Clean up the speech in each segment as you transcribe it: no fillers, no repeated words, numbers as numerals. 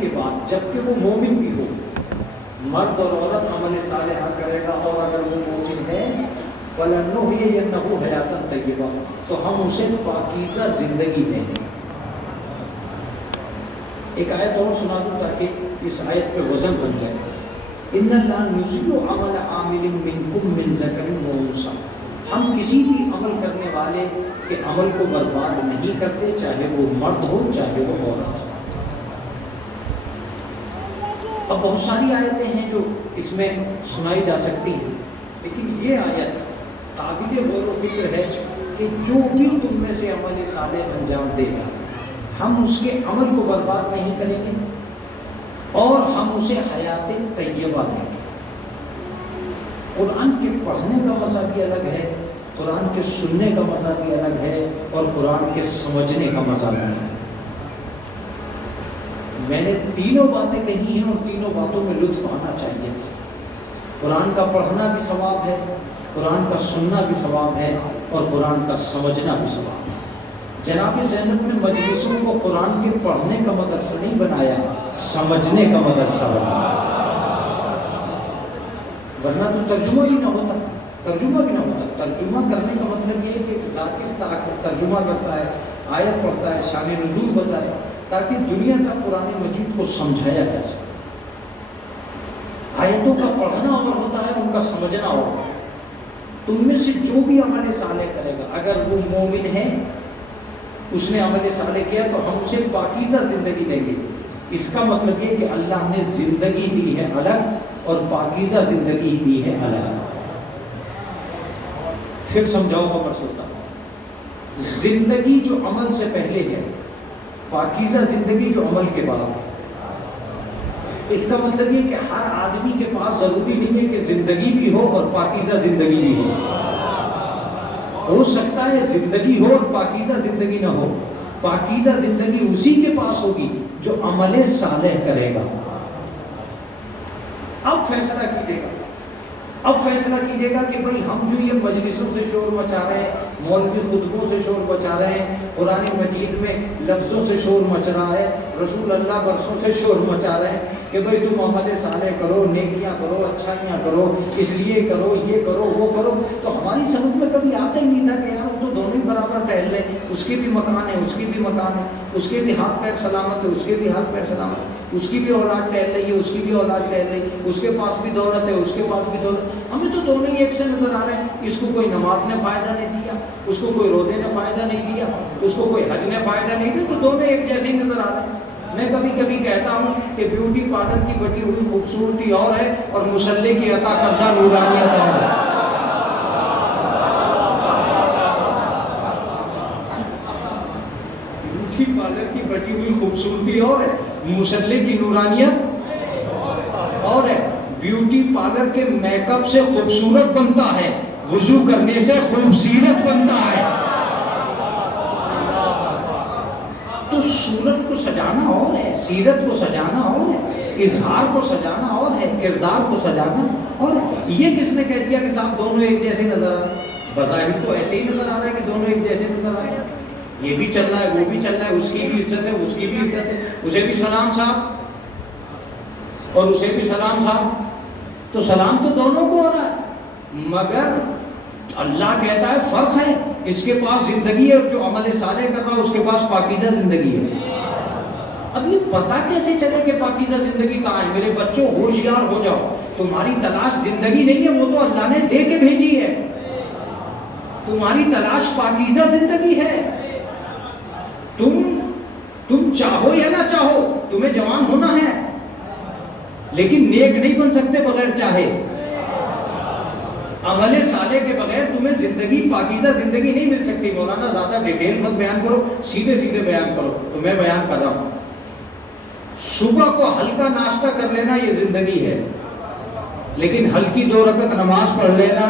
کے بعد جبکہ وہ مومن بھی ہو، مرد اور عورت عمل صالحہ کرے گا، اور اگر وہ مومن ہے وَلَنُحْيِيَنَّهُ حَيَاةً طَيِّبَةً تو ہم اسے پاکیزہ زندگی دیں گے۔ ایک آیت اور سنا دوں تاکہ اس آیت پہ وزن بن جائے۔ إِنَّ اللَّهَ يُضِلُّ عَمَلَ عَامِلٍ مِّنكُم مِّن ذَكَرٍ وَأُنثَىٰ ہم کسی بھی عمل کرنے والے کے عمل کو برباد نہیں کرتے، چاہے وہ مرد ہو چاہے وہ عورت ہو۔ اب بہت ساری آیتیں ہیں جو اس میں سنائی جا سکتی ہیں، لیکن یہ آیت قابل غور و فکر ہے کہ جو بھی تم میں سے عمل صالح انجام دے گا، ہم اس کے عمل کو برباد نہیں کریں گے اور ہم اسے حیات طیبہ دیں گے۔ قرآن کے پڑھنے کا مزہ بھی الگ ہے، قرآن کے سننے کا مزہ بھی الگ ہے، اور قرآن کے سمجھنے کا مزہ بھی ہے۔ میں نے تینوں باتیں کہی ہیں اور تینوں باتوں میں لطف آنا چاہیے۔ قرآن کا پڑھنا بھی ثواب ہے، قرآن کا سننا بھی ثواب ہے، اور قرآن کا سمجھنا بھی ثواب ہے۔ جناب زینب نے مجلسوں کو قرآن کے پڑھنے کا مدرسہ نہیں بنایا، سمجھنے کا مدرسہ بنایا، ورنہ تو ترجمہ ہی نہ ہوتا، ترجمہ بھی نہ ہوتا۔ ترجمہ کرنے کا مطلب یہ ہے کہ ذاکر ترجمہ کرتا ہے، آیت پڑھتا ہے، شان نزول بتاتا ہے، تاکہ دنیا تک قرآن مجید کو سمجھایا جا سکے۔ آیتوں کا پڑھنا اور ہوتا ہے ان کا سمجھنا اور۔ تم میں سے جو بھی عمل صالح کرے گا، اگر وہ مومن ہے، اس نے عمل صالح کیا تو ہم اسے پاکیزہ زندگی دیں گے۔ اس کا مطلب یہ کہ اللہ نے زندگی دی ہے الگ اور پاکیزہ زندگی دی ہے الگ۔ پھر سمجھاؤ گا پرسوتا، زندگی جو عمل سے پہلے ہے، پاکیزہ زندگی جو عمل کے بعد ہے۔ اس کا مطلب یہ کہ ہر آدمی کے پاس ضروری نہیں ہے کہ زندگی بھی ہو اور پاکیزہ زندگی بھی ہو سکتا ہے زندگی ہو اور پاکیزہ زندگی نہ ہو۔ پاکیزہ زندگی اسی کے پاس ہوگی جو عمل صالح کرے گا۔ اب فیصلہ کیجیے گا، اب فیصلہ کیجیے گا کہ بھئی ہم جو یہ مجلسوں سے شور مچا رہے ہیں، مولوی خطبوں سے شور مچا رہے ہیں، قرآن مجید میں لفظوں سے شور مچ رہا ہے، رسول اللہ برسوں سے شور مچا رہے ہیں کہ بھئی تم عمل صالح کرو، نیکیاں کرو، اچھائیاں کرو، اس لیے کرو، یہ کرو، وہ کرو، تو ہماری سمجھ میں کبھی آتا ہی نہیں تھا کہ یار تو دونوں ہی برابر ٹہل لیں، اس کے بھی مکان ہے، اس کے بھی مکان ہے، اس کے بھی ہاتھ پیر سلامت ہے، اس کے بھی ہاتھ پیر سلامت ہے، اس کی بھی اولاد ٹہل رہی ہے، اس کی بھی اولاد ٹہل رہی ہے، اس کے پاس بھی دولت ہے، اس کے پاس بھی دولت، ہمیں تو دونوں ہی ایک سے نظر آ رہے ہیں۔ اس کو کوئی نماز نے فائدہ نہیں دیا، اس کو کوئی روزے نے فائدہ نہیں دیا، اس کو کوئی حج نے فائدہ نہیں دیا، تو دونوں ایک جیسے ہی نظر آ رہے ہیں۔ میں کبھی کبھی کہتا ہوں کہ بیوٹی پارلر کی بٹی ہوئی خوبصورتی اور ہے اور مصلی کی عطا کردہ نورانیت اور ہے۔ بیوٹی پارلر کی بٹی ہوئی خوبصورتی اور ہے، مصلی کی نورانیت اور ہے۔ بیوٹی پارلر کے میک اپ سے خوبصورت بنتا ہے، وضو کرنے سے خوبصورت بنتا ہے۔ تو صورت کو سجانا اور ہے، سیرت کو سجانا اور ہے، اظہار کو سجانا اور ہے، کردار کو سجانا اور ہے۔ یہ کس نے کہہ دیا کہ صاحب دونوں ایک جیسے نظر آ رہے ہیں؟ بظاہر تو ایسے ہی نظر آ رہا ہے کہ دونوں ایک جیسے نظر آ رہے ہیں۔ یہ بھی چل رہا ہے، وہ بھی چل رہا ہے، اس کی بھی عزت ہے، اس کی بھی عزت ہے، اسے بھی سلام صاحب اور اسے بھی سلام صاحب، تو سلام تو دونوں کو ہو رہا ہے، مگر اللہ کہتا ہے فرق ہے، اس کے پاس زندگی ہے اور جو عمل صالح کر رہا ہے اس کے پاس پاکیزہ زندگی ہے۔ اب یہ پتہ کیسے چلے کہ پاکیزہ زندگی کہاں ہے؟ میرے بچوں ہوشیار ہو جاؤ، تمہاری تلاش زندگی نہیں ہے، وہ تو اللہ نے دے کے بھیجی ہے۔ تمہاری تلاش پاکیزہ زندگی ہے۔ تم چاہو یا نہ چاہو، تمہیں جوان ہونا ہے، لیکن نیک نہیں بن سکتے بغیر چاہے۔ عمل صالح کے بغیر تمہیں زندگی پاکیزہ زندگی نہیں مل سکتی۔ مولانا زیادہ ڈیٹیل مت بیان کرو، سیدھے سیدھے بیان کرو، تو میں بیان کر رہا ہوں۔ صبح کو ہلکا ناشتہ کر لینا یہ زندگی ہے، لیکن ہلکی 2 رکعت نماز پڑھ لینا،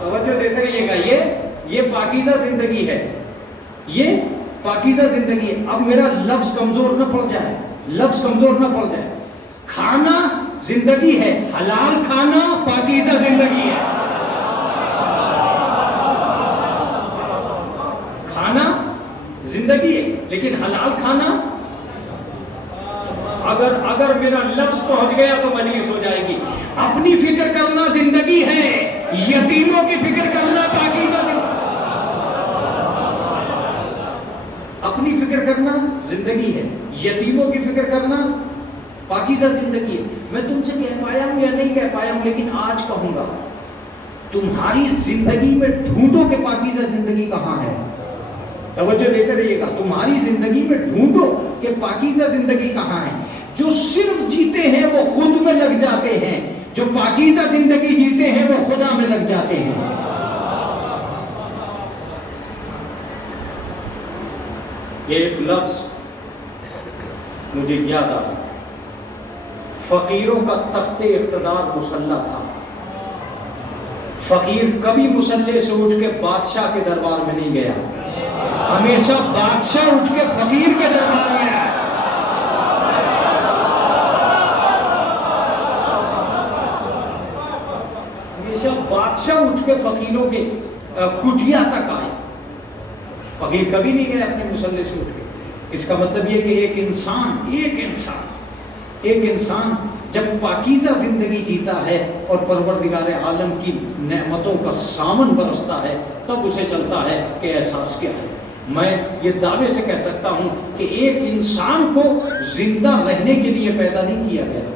توجہ دیتے رہیے گا، یہ پاکیزہ زندگی ہے، یہ پاکیزہ زندگی ہے۔ اب میرا لفظ کمزور نہ پڑ جائے، لفظ کمزور نہ پڑ جائے۔ کھانا زندگی ہے، حلال کھانا پاکیزہ زندگی ہے۔ کھانا زندگی ہے لیکن حلال کھانا اگر میرا لفظ پہنچ گیا تو مجلس ہو جائے گی. اپنی فکر کرنا زندگی ہے، یتیموں کی فکر کرنا پاکیزہ زندگی. اپنی فکر کرنا زندگی ہے، یتیموں کی فکر کرنا پاکیزہ زندگی ہے. میں تم سے کہہ پایا ہوں یا نہیں کہہ پایا ہوں، لیکن آج کہوں گا، تمہاری زندگی میں ڈھونڈو کہ پاکیزہ زندگی کہاں ہے. توجہ دیتے رہیے گا. تمہاری زندگی میں ڈھونڈو کہ پاکیزہ زندگی کہاں ہے. جو صرف جیتے ہیں وہ خود میں لگ جاتے ہیں، جو پاکیزہ زندگی جیتے ہیں وہ خدا میں لگ جاتے ہیں. یہ ایک لفظ مجھے یاد آ، فقیروں کا تخت اقتدار مسلح تھا. فقیر کبھی مسلح سے اٹھ کے بادشاہ کے دربار میں نہیں گیا، ہمیشہ بادشاہ اٹھ کے فقیر کے دربار میں آیا. ہمیشہ بادشاہ اٹھ کے فقیروں کے کٹیا تک آئے. فقیر کبھی نہیں گئے اپنے مسلح سے اٹھ کے. اس کا مطلب یہ کہ ایک انسان جب پاکیزہ زندگی جیتا ہے اور پروردگار عالم کی نعمتوں کا سامن برستا ہے، تب اسے چلتا ہے کہ احساس کیا ہے. میں یہ دعوے سے کہہ سکتا ہوں کہ ایک انسان کو زندہ رہنے کے لیے پیدا نہیں کیا گیا،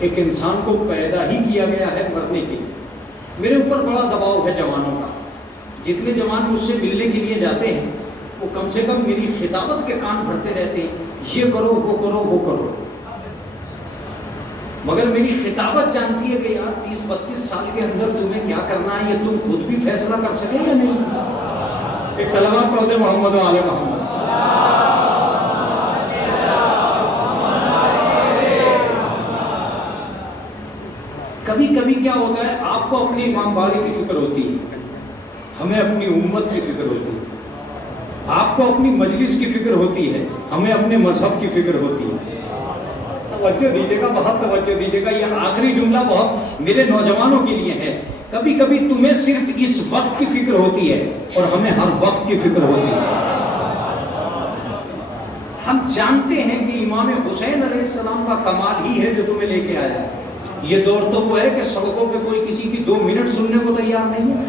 ایک انسان کو پیدا ہی کیا گیا ہے مرنے کے لیے. میرے اوپر بڑا دباؤ ہے جوانوں کا. جتنے جوان مجھ سے ملنے کے لیے جاتے ہیں وہ کم سے کم میری خطابت کے کان بھرتے رہتے ہیں، یہ کرو وہ کرو وہ کرو. مگر میری خطابت جانتی ہے کہ یار 30-32 سال کے اندر تمہیں کیا کرنا ہے یہ تم خود بھی فیصلہ کر سکے یا نہیں. ایک صلوات پڑھتے محمد و آل محمد. کبھی کبھی کیا ہوتا ہے، آپ کو اپنی امام باڑی کی فکر ہوتی ہے، ہمیں اپنی امت کی فکر ہوتی ہے. آپ کو اپنی مجلس کی فکر ہوتی ہے، ہمیں اپنے مذہب کی فکر ہوتی ہے. توجہ دیجیے گا، بہت توجہ دیجیے گا. یہ آخری جملہ بہت میرے نوجوانوں کے لیے ہے. کبھی کبھی تمہیں صرف اس وقت کی فکر ہوتی ہے اور ہمیں ہر وقت کی فکر ہوتی ہے. ہم جانتے ہیں کہ امام حسین علیہ السلام کا کمال ہی ہے جو تمہیں لے کے آیا ہے. یہ دور تو وہ ہے کہ سڑکوں پہ کوئی کسی کی 2 منٹ سننے کو تیار نہیں ہے.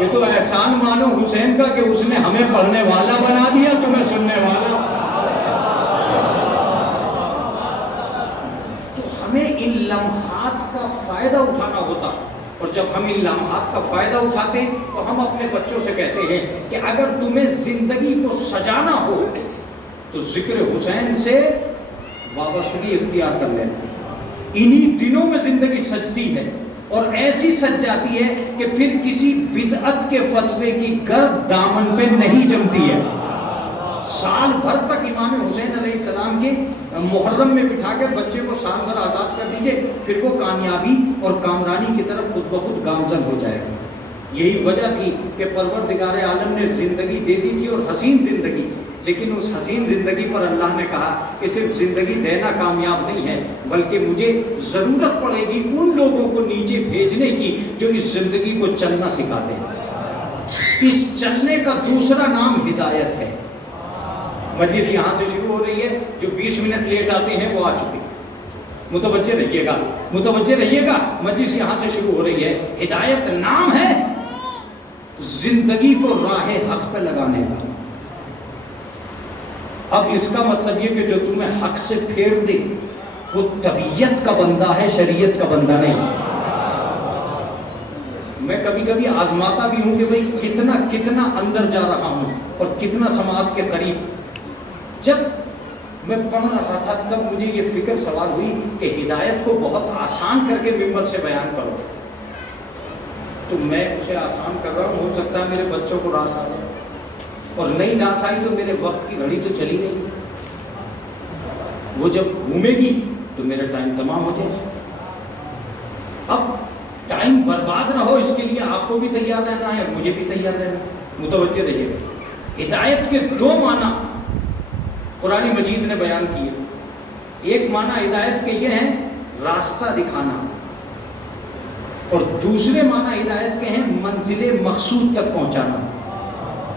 یہ تو احسان مانو حسین کا کہ اس نے ہمیں پڑھنے والا بنا دیا، تمہیں سننے والا. تو ہمیں ان لمحات کا فائدہ اٹھانا ہوتا، اور جب ہم ان لمحات کا فائدہ اٹھاتے ہیں تو ہم اپنے بچوں سے کہتے ہیں کہ اگر تمہیں زندگی کو سجانا ہو تو ذکر حسین سے وابستگی اختیار کر لینا. انہی دنوں میں زندگی سجتی ہے، اور ایسی سج جاتی ہے کہ پھر کسی بدعت کے فتوے کی گرد دامن پہ نہیں جمتی ہے. سال بھر تک امام حسین علیہ السلام کے محرم میں بٹھا کر بچے کو سال بھر آزاد کر دیجئے، پھر وہ کامیابی اور کامرانی کی طرف خود بخود گامزن ہو جائے گا. یہی وجہ تھی کہ پروردگار عالم نے زندگی دے دی تھی، اور حسین زندگی. لیکن اس حسین زندگی پر اللہ نے کہا کہ صرف زندگی دینا کامیاب نہیں ہے، بلکہ مجھے ضرورت پڑے گی ان لوگوں کو نیچے بھیجنے کی جو اس زندگی کو چلنا سکھاتے ہیں. اس چلنے کا دوسرا نام ہدایت ہے. مجلس یہاں سے شروع ہو رہی ہے، جو 20 منٹ لیٹ آتے ہیں وہ آ چکے. متوجہ رہیے گا، متوجہ رہیے گا. مجلس یہاں سے شروع ہو رہی ہے. ہدایت نام ہے زندگی کو راہ حق پہ لگانے کا. اب اس کا مطلب یہ کہ جو تمہیں حق سے پھیر دے وہ طبیعت کا بندہ ہے، شریعت کا بندہ نہیں. میں کبھی کبھی آزماتا بھی ہوں کہ بھئی کتنا اندر جا رہا ہوں اور کتنا سماعت کے قریب. جب میں پڑھ رہا تھا تب مجھے یہ فکر سوال ہوئی کہ ہدایت کو بہت آسان کر کے ممبر سے بیان کرو. تو میں اسے آسان کر رہا ہوں، ہو سکتا ہے میرے بچوں کو راس آ جائے، اور نہیں راس آئی تو میرے وقت کی گھڑی تو چلی گئی. وہ جب گھومے گی تو میرا ٹائم تمام ہو جائے گا. اب ٹائم برباد نہ ہو اس کے لیے آپ کو بھی تیار رہنا ہے، مجھے بھی تیار رہنا. متوجہ رہیے گا. ہدایت کے 2 معنی قرآن مجید نے بیان کیے. ایک معنی ہدایت کے یہ ہیں راستہ دکھانا، اور دوسرے معنی ہدایت کے ہیں منزل مقصود تک پہنچانا.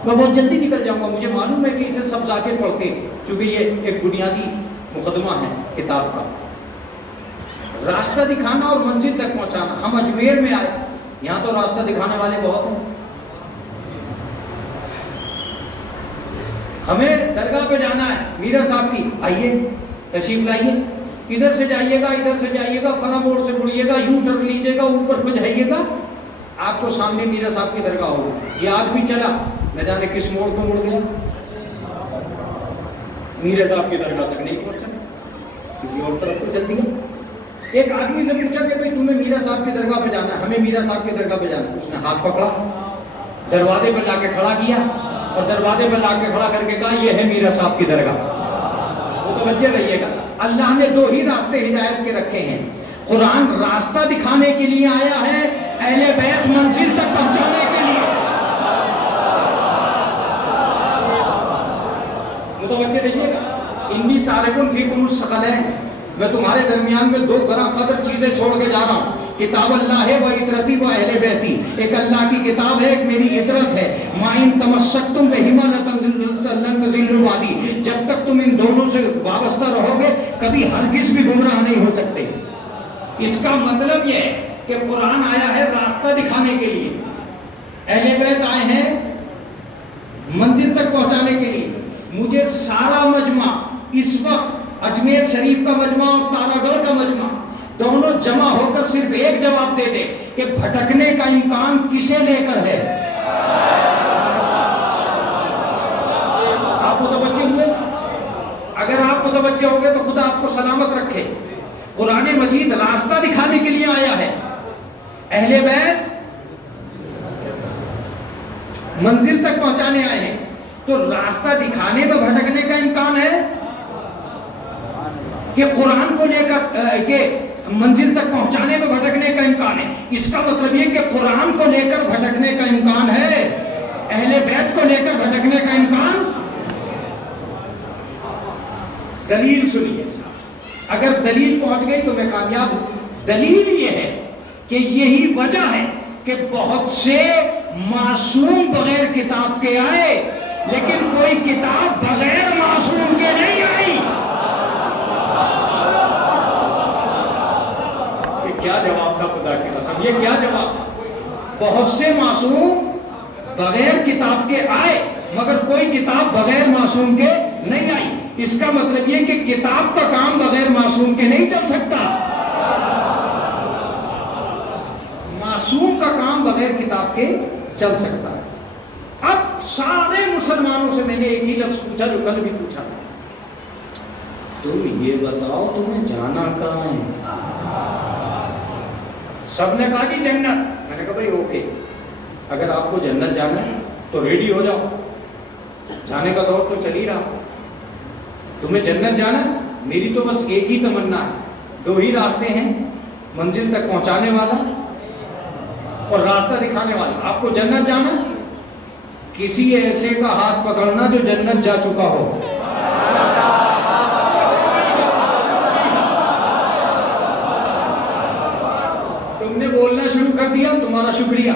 میں بہت جلدی نکل جاؤں گا، مجھے معلوم ہے کہ اسے سب ذاکر پڑھتے ہیں، چونکہ یہ ایک بنیادی مقدمہ ہے کتاب کا۔ راستہ دکھانا اور منزل تک پہنچانا۔ ہم اجمیر میں آئے، یہاں تو راستہ دکھانے والے بہت ہیں، ہمیں درگاہ پہ جانا ہے میرا صاحب کی، آئیے تشریف لائیے، ادھر سے جائیے گا، ادھر سے جائیے گا، فلاں موڑ سے مڑیے گا، یوں ٹرن لیجیے گا، اوپر کو جائیے گا، آپ کو سامنے میرا صاحب کی درگاہ ہوگی۔ یہ آدمی چلا نہ جانے کس موڑ کو مڑ گیا، میرا صاحب کی درگاہ تک نہیں پہنچا، کسی اور طرف کو چل دیا۔ ایک آدمی سے پوچھا کہ بھائی تمہیں میرا صاحب کی درگاہ پہ جانا ہے، ہمیں میرا صاحب کی درگاہ پہ جانا ہے، اس نے ہاتھ پکڑا، دروازے پہ لا کے کھڑا کیا، اور دروازے پہ لا کے کھڑا کر کے کہا یہ ہے میرا صاحب کی درگاہ۔ وہ تو بچے رہیے گا، اللہ نے دو ہی راستے ہدایت کے رکھے ہیں، قرآن راستہ دکھانے کے لیے آیا ہے، اہل بیت منزل تک پہنچانے کے لیے۔ متوجہ رہیے گا، انی تارکن فیکم الثقلین، میں تمہارے درمیان میں دو گراں قدر چیزیں چھوڑ کے جا رہا ہوں، کتاب اللہ ہے و عطرتی و اہل بیتی، ایک اللہ کی کتاب ہے، ایک میری عطرت ہے، ما ان تمسکتم بہما لن تضلوا بعدی، جب تک تم ان دونوں سے وابستہ رہو گے کبھی ہرگز بھی گمراہ نہیں ہو سکتے۔ اس کا مطلب یہ ہے کہ قرآن آیا ہے راستہ دکھانے کے لیے، اہل بیت آئے ہیں منزل تک پہنچانے کے لیے۔ مجھے سارا مجمع اس وقت اجمیر شریف کا مجمع اور تارا گڑھ کا مجمع دونوں جمع ہو کر صرف ایک جواب دے دے کہ بھٹکنے کا امکان کسے لے کر ہے؟ آپ متوجہ ہوئے؟ اگر آپ متوجہ ہو گئے تو خدا آپ کو سلامت رکھے۔ قرآن مجید راستہ دکھانے کے لیے آیا ہے، اہل بیت منزل تک پہنچانے آئے ہیں، تو راستہ دکھانے میں بھٹکنے کا امکان ہے کہ قرآن کو لے کر کہ منزل تک پہنچانے میں بھٹکنے کا امکان ہے؟ اس کا مطلب یہ کہ قرآن کو لے کر بھٹکنے کا امکان ہے، اہل بیت کو لے کر بھٹکنے کا امکان۔ دلیل سنیے صاحب، اگر دلیل پہنچ گئی تو میں کامیاب ہوں۔ دلیل یہ ہے کہ یہی وجہ ہے کہ بہت سے معصوم بغیر کتاب کے آئے، لیکن کوئی کتاب بغیر معصوم کے نہیں آئی۔ یہ کیا جواب تھا خدا کی قسم، یہ کیا جواب تھا؟ بہت سے معصوم بغیر کتاب کے آئے مگر کوئی کتاب بغیر معصوم کے نہیں آئی۔ اس کا مطلب یہ کہ کتاب کا کام بغیر معصوم کے نہیں چل سکتا، معصوم کا کام بغیر کتاب کے چل سکتا ہے۔ اب سارے مسلمانوں سے میں نے ایک ہی لفظ پوچھا جو کل بھی پوچھا تھا، تم یہ بتاؤ تمہیں جانا کہاں ہے؟ سب نے کہا جی جنت۔ میں نے کہا بھائی اوکے، اگر آپ کو جنت جانا ہے تو ریڈی ہو جاؤ، جانے کا دور تو چل ہی رہا۔ تمہیں جنت جانا ہے، میری تو بس ایک ہی تمنا ہے، دو ہی راستے ہیں، منزل تک پہنچانے والا اور راستہ دکھانے والا۔ آپ کو جنت جانا، کسی ایسے کا ہاتھ پکڑنا جو جنت جا چکا ہو۔ تم نے بولنا شروع کر دیا، تمہارا شکریہ۔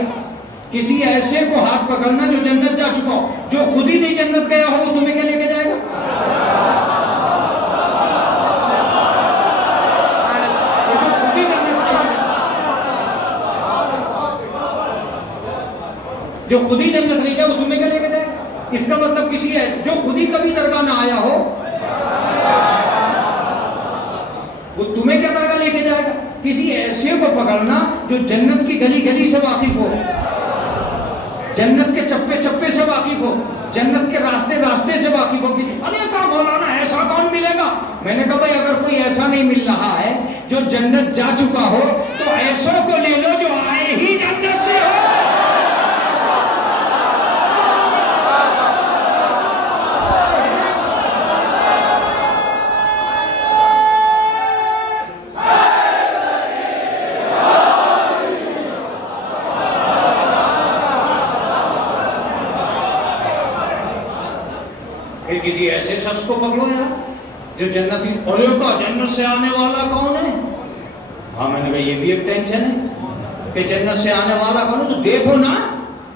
کسی ایسے کو ہاتھ پکڑنا جو جنت جا چکا ہو، جو خود ہی نہیں جنت گیا ہو وہ تمہیں کیا لے کے جائے گا؟ جو خود ہی جنت نہیں گیا وہ تمہیں کیا لے کے جائے؟ اس کا مطلب کسی ہے جو خود ہی کبھی درگاہ نہ آیا ہو وہ تمہیں کیا درگاہ لے کے جائے گا؟ کسی ایسے کو پکڑنا جو جنت کی گلی گلی سے واقف ہو، جنت کے چپے چپے سے واقف ہو، جنت کے راستے راستے سے واقف ہو۔ ارے کہا مولانا ایسا کون ملے گا؟ میں نے کہا بھائی اگر کوئی ایسا نہیں مل رہا ہے جو جنت جا چکا ہو تو ایسوں کو لے لو جو آئے ہی جنت سے ہو۔ کسی ایسے شخص کو پکڑو یار جو جنتی، اور جنت سے آنے والا کون ہے؟ ہاں میں نے کہا یہ بھی ایک ٹینشن ہے کہ جنت سے آنے والا کون ہے، تو دیکھو نا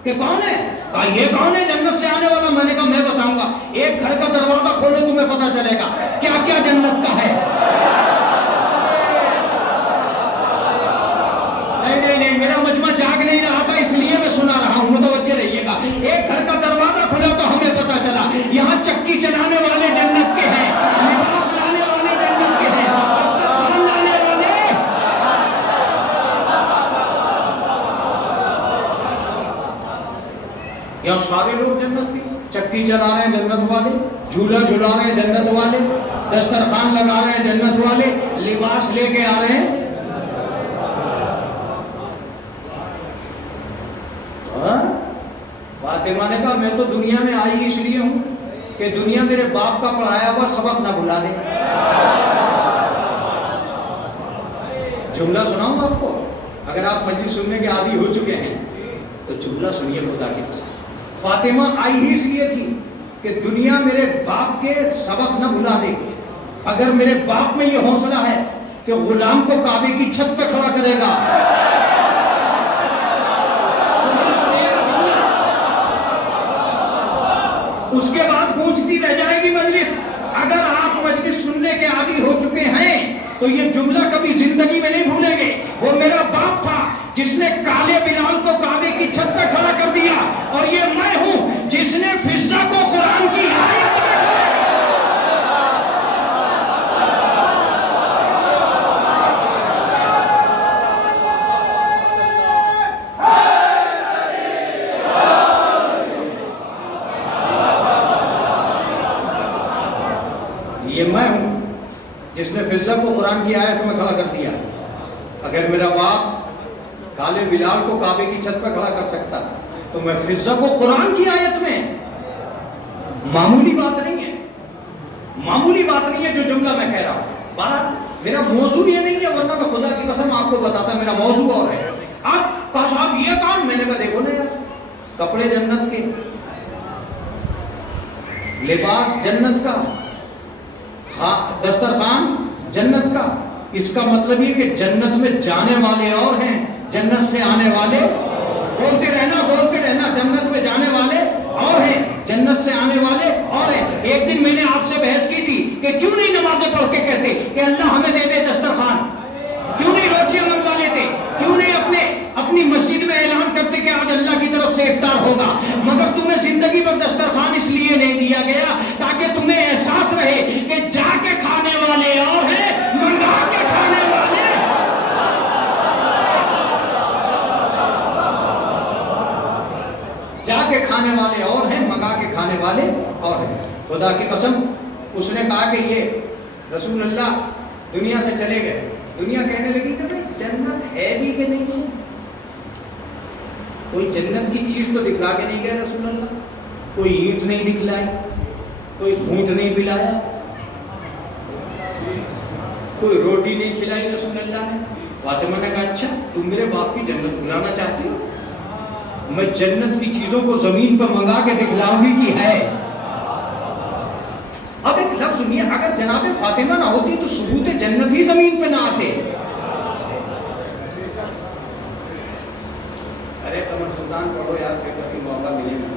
کہ کون ہے۔ کہا یہ کون ہے جنت سے آنے والا؟ میں نے کہا میں بتاؤں گا، ایک گھر کا دروازہ کھولو تمہیں پتا چلے گا کیا کیا جنت کا ہے۔ نہیں میرا مجمع جاگ نہیں رہا تھا اس لیے میں سنا رہا ہوں، متوجہ رہیے گا۔ ایک گھر کا دروازہ کھلا تو ہمیں پتا چلا یہاں چکی چلانے والے جنت کے ہیں، لباس لانے والے جنت کے ہیں، دسترخوان لانے والے۔ یہاں سارے لوگ جنت کی، چکی چلا رہے ہیں جنت والے، جھولا جھلا رہے ہیں جنت والے، دسترخوان لگا رہے ہیں جنت والے، لباس لے کے آ رہے ہیں۔ فاطمہ نے کہا میں تو دنیا میں آئی اس لیے ہوں کہ دنیا میرے باپ کا پڑھایا ہوا سبق نہ بھلا دے۔ جملہ سناؤں آپ کو، اگر آپ مجلس سننے کے عادی ہو چکے ہیں تو جملہ سنیے خدا کی قسم۔ فاطمہ آئی ہی اس لیے تھی کہ دنیا میرے باپ کے سبق نہ بھلا دے۔ اگر میرے باپ میں یہ حوصلہ ہے کہ غلام کو کعبے کی چھت پہ کھڑا کرے گا، اس کے بعد پوچھتی رہ جائے گی مجلس۔ اگر آپ مجلس سننے کے عادی ہو چکے ہیں تو یہ جملہ کبھی زندگی میں نہیں بھولیں گے۔ وہ میرا باپ تھا جس نے کالے بلال کو کعبے کی چھت پہ کھڑا کر دیا، اور یہ میں ہوں جس نے فضہ کو قرآن کی آیت میں جس نے فضہ کو قرآن کی آیت میں کھڑا کر دیا۔ اگر میرا باپ کالے بلال کو کعبے کی چھت پر کھڑا کر سکتا تو میں فضہ کو قرآن کی آیت میں، معمولی بات نہیں ہے، معمولی بات نہیں ہے جو جملہ میں کہہ رہا ہوں۔ بات میرا موضوع یہ نہیں ہے، ورنہ میں خدا کی قسم آپ کو بتاتا میرا موضوع اور ہے۔ آپ کہا صاحب یہ کام، میں نے کہا دیکھو نا یار، کپڑے جنت کے، لباس جنت کا، دسترخوان جنت کا۔ اس کا مطلب یہ کہ جنت میں جانے والے اور ہیں، جنت سے آنے والے، بولتے رہنا، جنت میں جانے والے اور ہیں، جنت سے آنے والے اور ہیں۔ ایک دن میں نے آپ سے بحث کی تھی کہ کیوں نہیں نمازیں پڑھ کے کہتے کہ اللہ ہمیں دے دے دسترخوان، کیوں نہیں روٹیاں منگوا لیتے، کیوں نہیں اپنی مسجد میں اعلان کرتے کہ آج اللہ کی طرف سے افطار ہوگا۔ مگر تمہیں زندگی پر دسترخوان اس لیے نہیں دیا گیا تاکہ تمہیں احساس رہے کہ جا کے کھانے والے اور ہیں، منگا کے کھانے والے۔ جا کے کھانے والے اور ہیں، منگا کے کھانے والے اور ہیں۔ خدا کی قسم اس نے کہا کہ یہ رسول اللہ دنیا سے چلے گئے، دنیا کہنے لگی کہ بھائی جنت ہے بھی کہ نہیں ہے، کوئی جنت کی چیز تو دکھلا کے نہیں گئے رسول اللہ، کوئی اینٹ نہیں دکھلائی، کوئی گھونٹ نہیں پلایا، کوئی روٹی نہیں کھلائی رسول اللہ نے۔ فاطمہ نے کہا اچھا تم میرے باپ کی جنت بلانا چاہتے ہو، میں جنت کی چیزوں کو زمین پر منگا کے دکھلاؤں گی کہ ہے۔ اب ایک لفظ سنیے، اگر جناب فاطمہ نہ ہوتی تو ثبوت جنت ہی زمین پہ نہ آتے۔ ارے قمر سلطان پڑھو یار، فکر کی موقع ملے گا۔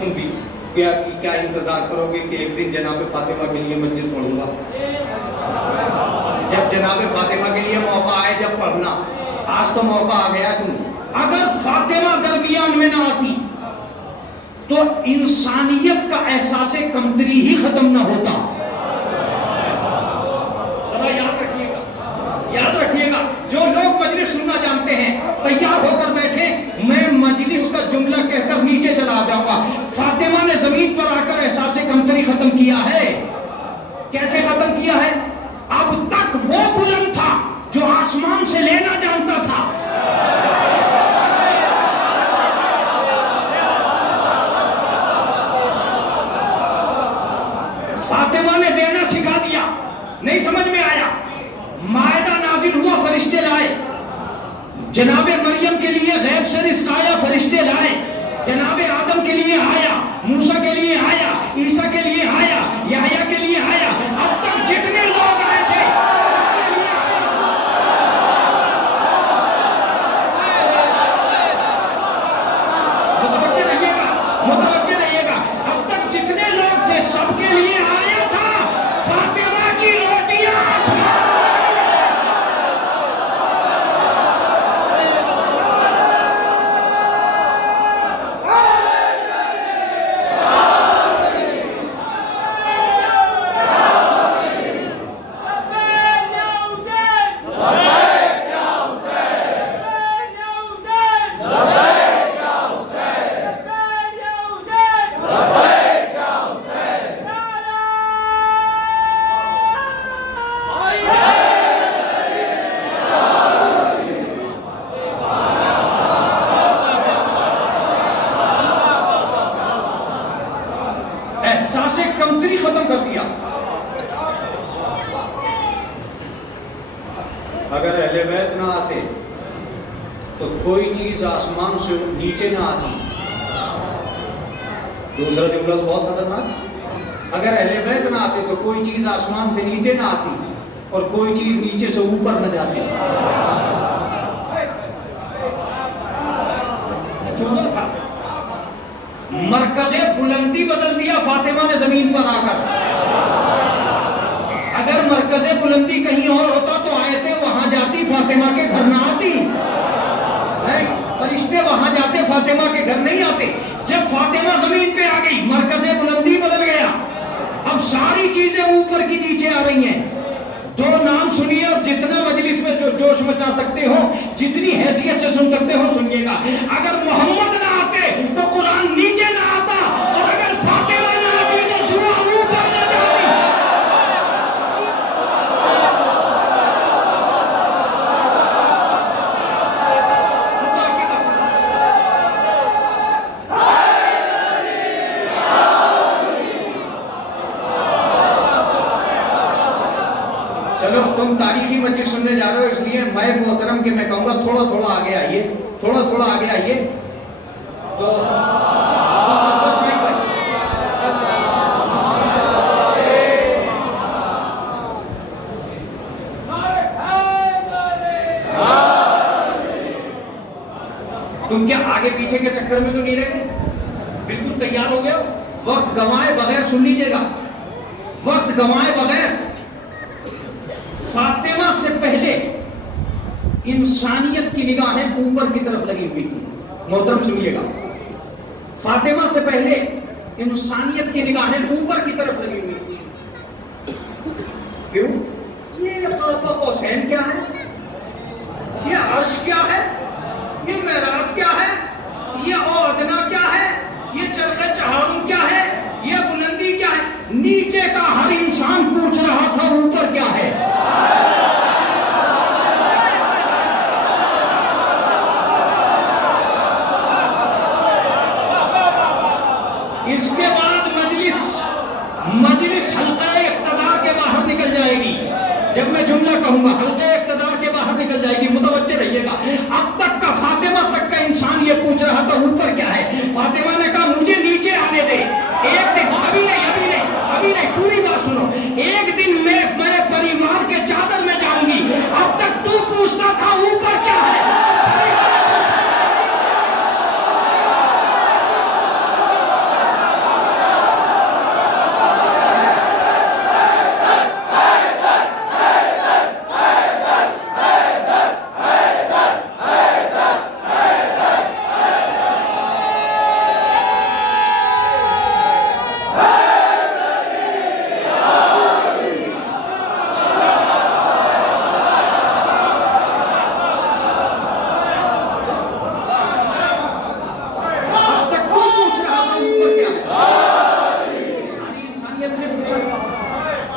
تم بھی کیا انتظار کرو گے کہ ایک دن جناب فاطمہ کے لیے مجلس پڑھوں گا؟ جب جناب فاطمہ کے لیے موقع آئے جب پڑھنا، آج تو موقع آ گیا تم۔ اگر فاطمہ درمیان میں نہ آتی تو انسانیت کا احساس کمتری ہی ختم نہ ہوتا۔ ذرا یاد رکھیے گا جو لوگ مجلس سننا جانتے ہیں تیار ہو کر بیٹھے، میں مجلس کا جملہ کہہ کر نیچے چلا جاؤں گا۔ فاطمہ نے زمین پر آ کر احساس کمتری ختم کیا ہے۔ کیسے ختم کیا ہے؟ اب تک وہ بلند تھا جو آسمان سے لینا جانتا تھا۔ فاطمہ نے دینا سکھا دیا، نہیں سمجھ میں آیا، مائدہ نازل ہوا، فرشتے لائے، جناب مریم کے لیے غیب سے رزق آیا، فرشتے لائے، جناب آدم کے لیے آیا، موسیٰ کے لیے آیا، عیسیٰ کے لیے آیا، یحییٰ کے لیے آیا، اب تک جتنے لوگ آئے تھے سب کے لیے آیا۔ احساس کمتری ختم کر دیا. اگر اہل بیت نہ آتے تو کوئی چیز آسمان سے نیچے نہ آتی. دوسرا جملہ تو بہت خطرناک. اگر اہل بیت نہ آتے تو کوئی چیز آسمان سے نیچے نہ آتی اور کوئی چیز نیچے سے اوپر نہ جاتی. تھا مرکز بلندی بدل دیا فاطمہ نے زمین پر آ کر. اگر مرکز بلندی کہیں اور ہوتا تو آیتیں وہاں جاتی فاطمہ کے گھر نہ آتی. فرشتے وہاں جاتے فاطمہ کے گھر نہیں آتے. جب فاطمہ زمین پہ آ گئی مرکز بلندی بدل گیا. اب ساری چیزیں اوپر کی نیچے آ رہی ہیں. دو نام سنیے اور جتنا مجلس میں جو جوش مچا سکتے ہو, جتنی حیثیت سے سن سکتے ہو سنیے گا. اگر محمد نہ آتے تو قرآن نیچے نہ آتا, اور اگر فاطمہ نہ آتی تو دعا اوپر نہ جاتی. خدا کی قسم. چلو تم تاریخی مجلس سننے جا رہے ہو, اس لیے میں محترم کہ میں کہوں گا تھوڑا تھوڑا آگے آئیے, تھوڑا تھوڑا آگے آئیے. تو تم کیا آگے پیچھے کے چکر میں تو نہیں رہے؟ بالکل تیار ہو گیا. وقت گنوائے بغیر سن لیجیے گا, وقت گنوائے بغیر. فاطمہ سے پہلے انسانیت کی نگاہیں اوپر کی طرف لگی ہوئی تھی. محترم سنیے گا, فاطمہ سے پہلے انسانیت کی نگاہیں اوپر کی طرف لگی ہوئی تھی. کیوں؟ یہ قاب قوسین کیا ہے, یہ عرش کیا ہے, یہ معراج کیا ہے, یہ ادنا کیا ہے, یہ چرخ چہارم کیا ہے, یہ بلندی کیا ہے. نیچے کا ہر انسان پوچھ رہا تھا اوپر کیا ہے. اس کے بعد مجلس حلقہ اقتدار کے باہر نکل جائے گی. جب میں جملہ کہوں گا حلقہ اقتدار کے باہر نکل جائے گی, متوجہ رہیے گا. اب تک کا فاطمہ تک کا انسان یہ پوچھ رہا تھا اوپر کیا ہے. فاطمہ نے کہا مجھے نیچے آنے دے. ایک دن, ابھی نہیں, پوری بات سنو. ایک دن میں پریوار کے چادر میں جاؤں گی. اب تک تو پوچھتا تھا اوپر کیا ہے.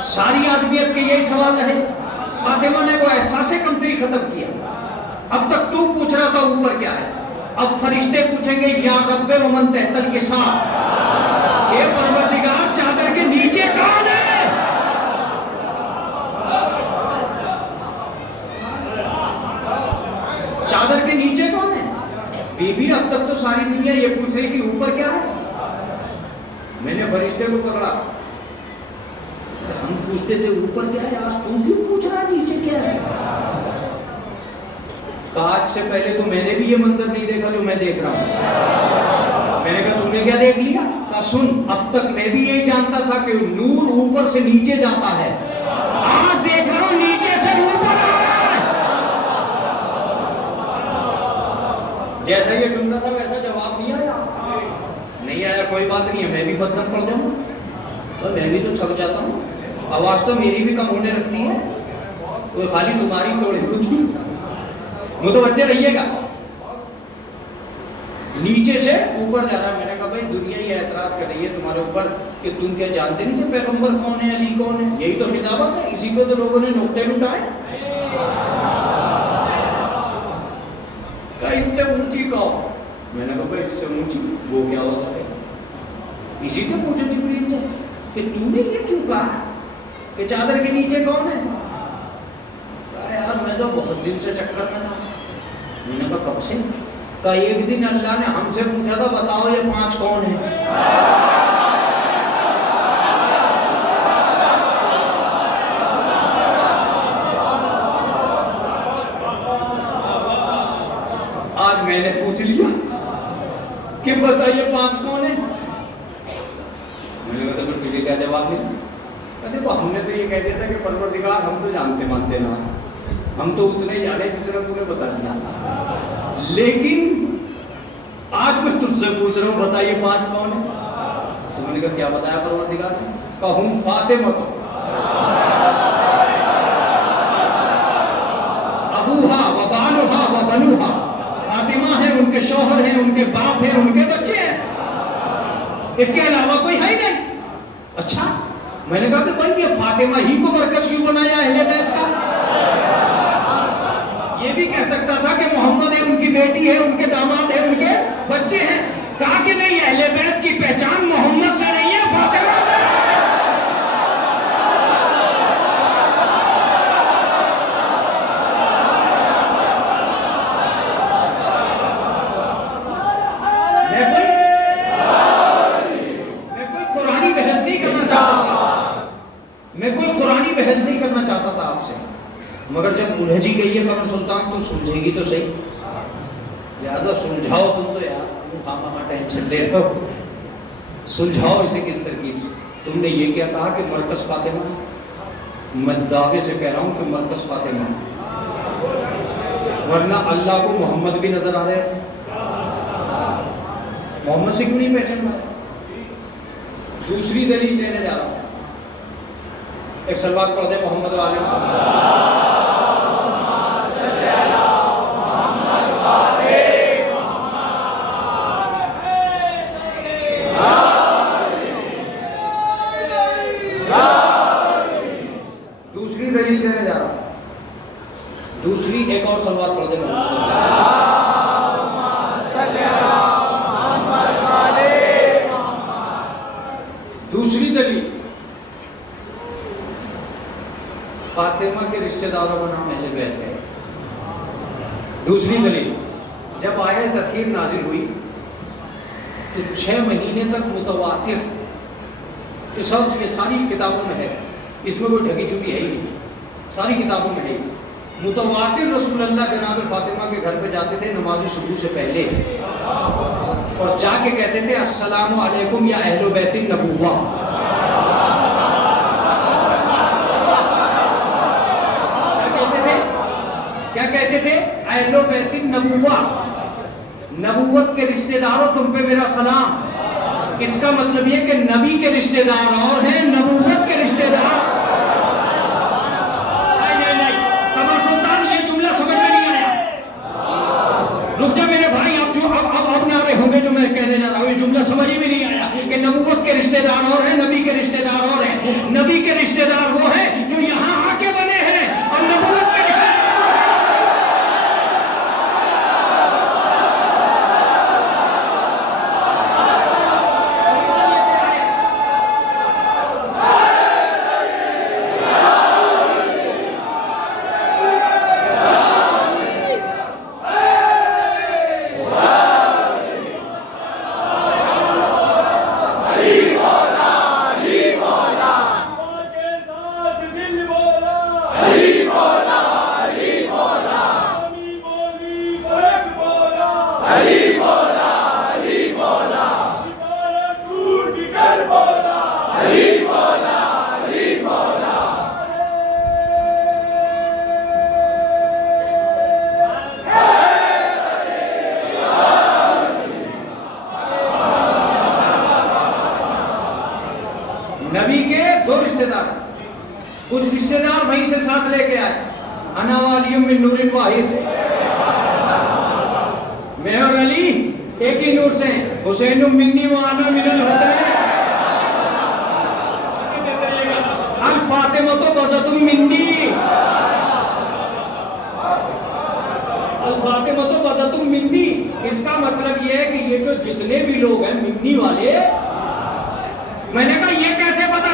ساری آدمیت کے یہی سوال ہے. فاطمہ نے وہ احساس کمتری ختم کیا. اب تک تو پوچھ رہا تھا اوپر کیا ہے. اب فرشتے پوچھیں گے یا رب و من تحت الکساء, اے پروردگار چادر کے نیچے کون ہے. چادر کے نیچے کون ہے. بی بی اب تک تو ساری دنیا یہ پوچھ رہی کہ اوپر کیا ہے. میں نے فرشتے کو پکڑا, ہم پوچھتے تھے اوپر کیا ہے, آج تم کیوں پوچھ رہا ہے نیچے کیا ہے. آج سے پہلے تو میں نے بھی یہ منظر نہیں دیکھا جو میں دیکھ رہا ہوں. میں نے کہا تم نے کیا دیکھ لیا. کہا سن, اب تک میں بھی یہی جانتا تھا کہ نور اوپر سے نیچے جاتا ہے, آج دیکھ رہا ہوں نیچے سے اوپر آ رہا ہے. جیسا یہ سننا تھا ویسا جواب دیا یا نہیں آیا کوئی بات نہیں ہے, میں بھی بدتر پڑ جاؤں تو میں بھی تو تھک جاتا ہوں. آواز تو میری بھی کم ہونے لگتی ہے, کوئی خالی تمہاری تھوڑی ہوتی. متوجہ رہیے گا. نیچے سے اوپر جا رہا ہے. میں نے کہا بھائی دنیا یہ اعتراض کر رہی ہے تمہارے اوپر کہ تم کیا جانتے نہیں کہ پیغمبر کون ہے, علی کون ہے. یہی تو خطابت ہے, اسی کو تو لوگوں نے نقطے لٹائے. کہا اس سے اونچی کہو. میں نے کہا بھائی اس سے اونچی وہ کیا ہوتا ہے, اسی کو پوچھو جبریل سے. کہ تو نے یہ کیوں کہا کہ چادر کے نیچے کون ہے؟ کہا یار میں تو بہت دن سے چکر میں تھا. میں نے کہا کب سے؟ کہا ایک دن اللہ نے ہم سے پوچھا تھا بتاؤ یہ 5 کون ہیں؟ آج میں نے پوچھ لیا کہ بتائیے 5 کون ہیں؟ میں نے کہا تو تجھے کیا جواب دیا؟ کہتے وہ ہم نے تو یہ کہہ دیا تھا کہ پروردگار ہم تو جانتے مانتے نہ، ہم تو اتنے جانے جتنا تو نے بتا دیا، لیکن آج میں تجھ سے پوچھ رہا ہوں بتائیے 5 کون ہیں؟ تو میں نے کہا کیا بتایا پروردگار نے؟ کہا ہم فاطمہ تو ابوہا و بالوہا و بنوہا، فاطمہ ہیں، ان کے شوہر ہیں، ان کے باپ ہیں، ان کے بچے ہیں، اس کے علاوہ کوئی ہے ہی نہیں. اچھا میں نے کہا کہ بھائی یہ فاطمہ ہی کو مرکز کیوں بنایا اہل بیت کا؟ یہ بھی کہہ سکتا تھا کہ محمد ہے، ان کی بیٹی ہے، ان کے داماد ہیں، ان کے بچے ہیں. کہا کہ نہیں، اہل بیت کی پہچان محمد سے نہیں ہے، فاطمہ سے. بحث نہیں کرنا چاہتا تھا آپ سے، مگر جب الجھی گئی ہے کرم سلطان تو سلجھے گی تو صحیح. زیادہ سلجھاؤ تم تو یار کہاں ٹینشن لے رہے ہو، سلجھاؤ اسے کس ترکیب سے. تم نے یہ کیا کہا کہ مرکز فاطمہ، میں دعوے سے کہہ رہا ہوں کہ مرکز فاطمہ، ورنہ اللہ کو محمد بھی نظر آ رہے تھے. محمد سے کیوں نہیں پہچان پائے؟ دوسری دلیل دینے جا رہا ہوں. ایک سلوات پڑھ دے محمد والے. دوسری دلیل دینے جا رہا ہوں. دوسری ایک اور سلوات پڑھ دے محمد. دوسری دلیل فاطمہ کے رشتہ داروں کا نام اہل بیت ہے. دوسری دلیل جب آیت تطہیر نازل ہوئی تو 6 مہینے تک متواتر، یہ ساری کتابوں میں ہے، اس میں کوئی ڈھکی چھپی ہے ہی نہیں، ساری کتابوں میں ہے. متواتر رسول اللہ جناب فاطمہ کے گھر پہ جاتے تھے نماز صبح سے پہلے، اور جا کے کہتے تھے السلام علیکم یا اہل بیت النبوہ. کیا کہتے تھے؟ اہل بیت النبوہ، نبوت کے رشتہ داروں تم پہ میرا سلام. اس کا مطلب یہ کہ نبی کے رشتہ دار اور ہیں، نبوت کے رشتہ دار. نہیں قمر سلطان یہ جملہ سمجھ میں نہیں آیا. رک جا میرے بھائی، اب نعرے ہوں گے جو میں کہنے جا رہا ہوں. یہ جملہ سمجھ میں نہیں آیا کہ نبوت کے رشتہ دار اور ہیں، نبی کے رشتہ دار اور ہیں. نبی کے رشتہ دار وہ ہیں جو یہاں آ کے بنے ہیں، اور نبوت کے رشتہ نبی کے 2 رشتہ دار، کچھ رشتہ دار وہیں سے ساتھ لے کے آئے. انا والی من نور واحد، میں اور علی ایک ہی نور سے ہیں. حسین منی و انا من الحسین، الفاطمہ تو بزۃ منی، الفاطمہ تو بزۃ منی. اس کا مطلب یہ ہے کہ یہ جو جتنے بھی لوگ ہیں منی والے، میں نے کہا یہ کیسے پتا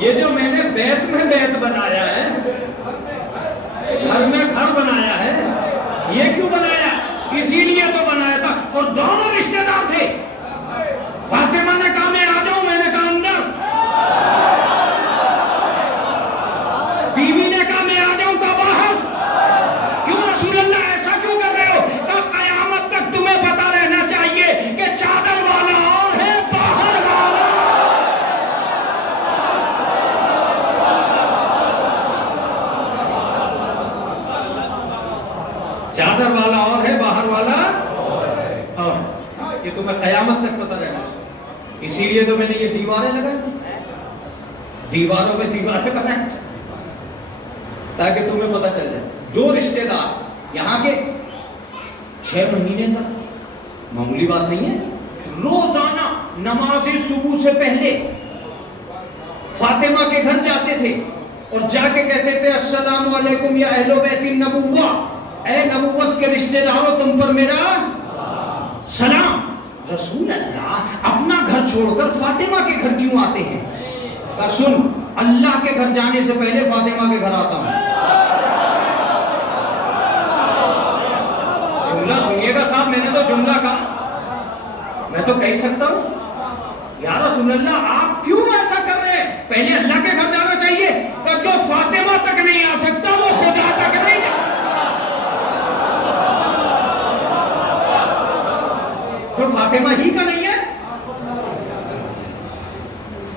یہ جو میں نے بیت میں بیت بنایا ہے، گھر میں گھر بنایا ہے، یہ کیوں بنایا؟ اسی لیے تو بنایا تھا. اور دونوں رشتہ دار تھے. فاطمہ نے کہا میں آ جاؤں، میں نے کہا اندر. بیوی نے کہا میں آ جاؤں، کہا باہر. کیوں رسول اللہ ایسا کیوں کر رہے ہو؟ کہا قیامت تک تمہیں پتا رہنا چاہیے کہ چادر والا اور ہے، باہر والا. چادر والا اور ہے، باہر والا اور. یہ تمہیں قیامت تک پتا رہنا چاہیے. اسی لیے تو میں نے یہ دیواریں لگائی، دیواروں میں دیواریں بنائیں تاکہ تمہیں پتا چل جائے. دو رشتہ دار یہاں کے 6 مہینے تک، معمولی بات نہیں ہے. روزانہ نماز صبح سے پہلے فاطمہ کے گھر جاتے تھے اور جا کے کہتے تھے السلام علیکم یا اہل بیت النبوہ، اے نبوت کے رشتہ داروں تم پر میرا سلام. رسول اللہ اپنا گھر چھوڑ کر فاطمہ کے گھر کیوں آتے ہیں؟ کہا سن، اللہ کے گھر جانے سے پہلے فاطمہ کے گھر آتا ہوں. جملہ سنیے گا صاحب، میں نے تو جملہ کہا، میں تو کہہ سکتا ہوں یا رسول اللہ آپ کیوں ایسا کر رہے ہیں؟ پہلے اللہ کے گھر جانا چاہیے. کہ جو فاطمہ تک نہیں آ سکتا وہ خدا تک نہیں جا. جو فاطمہ ہی کا نہیں ہے،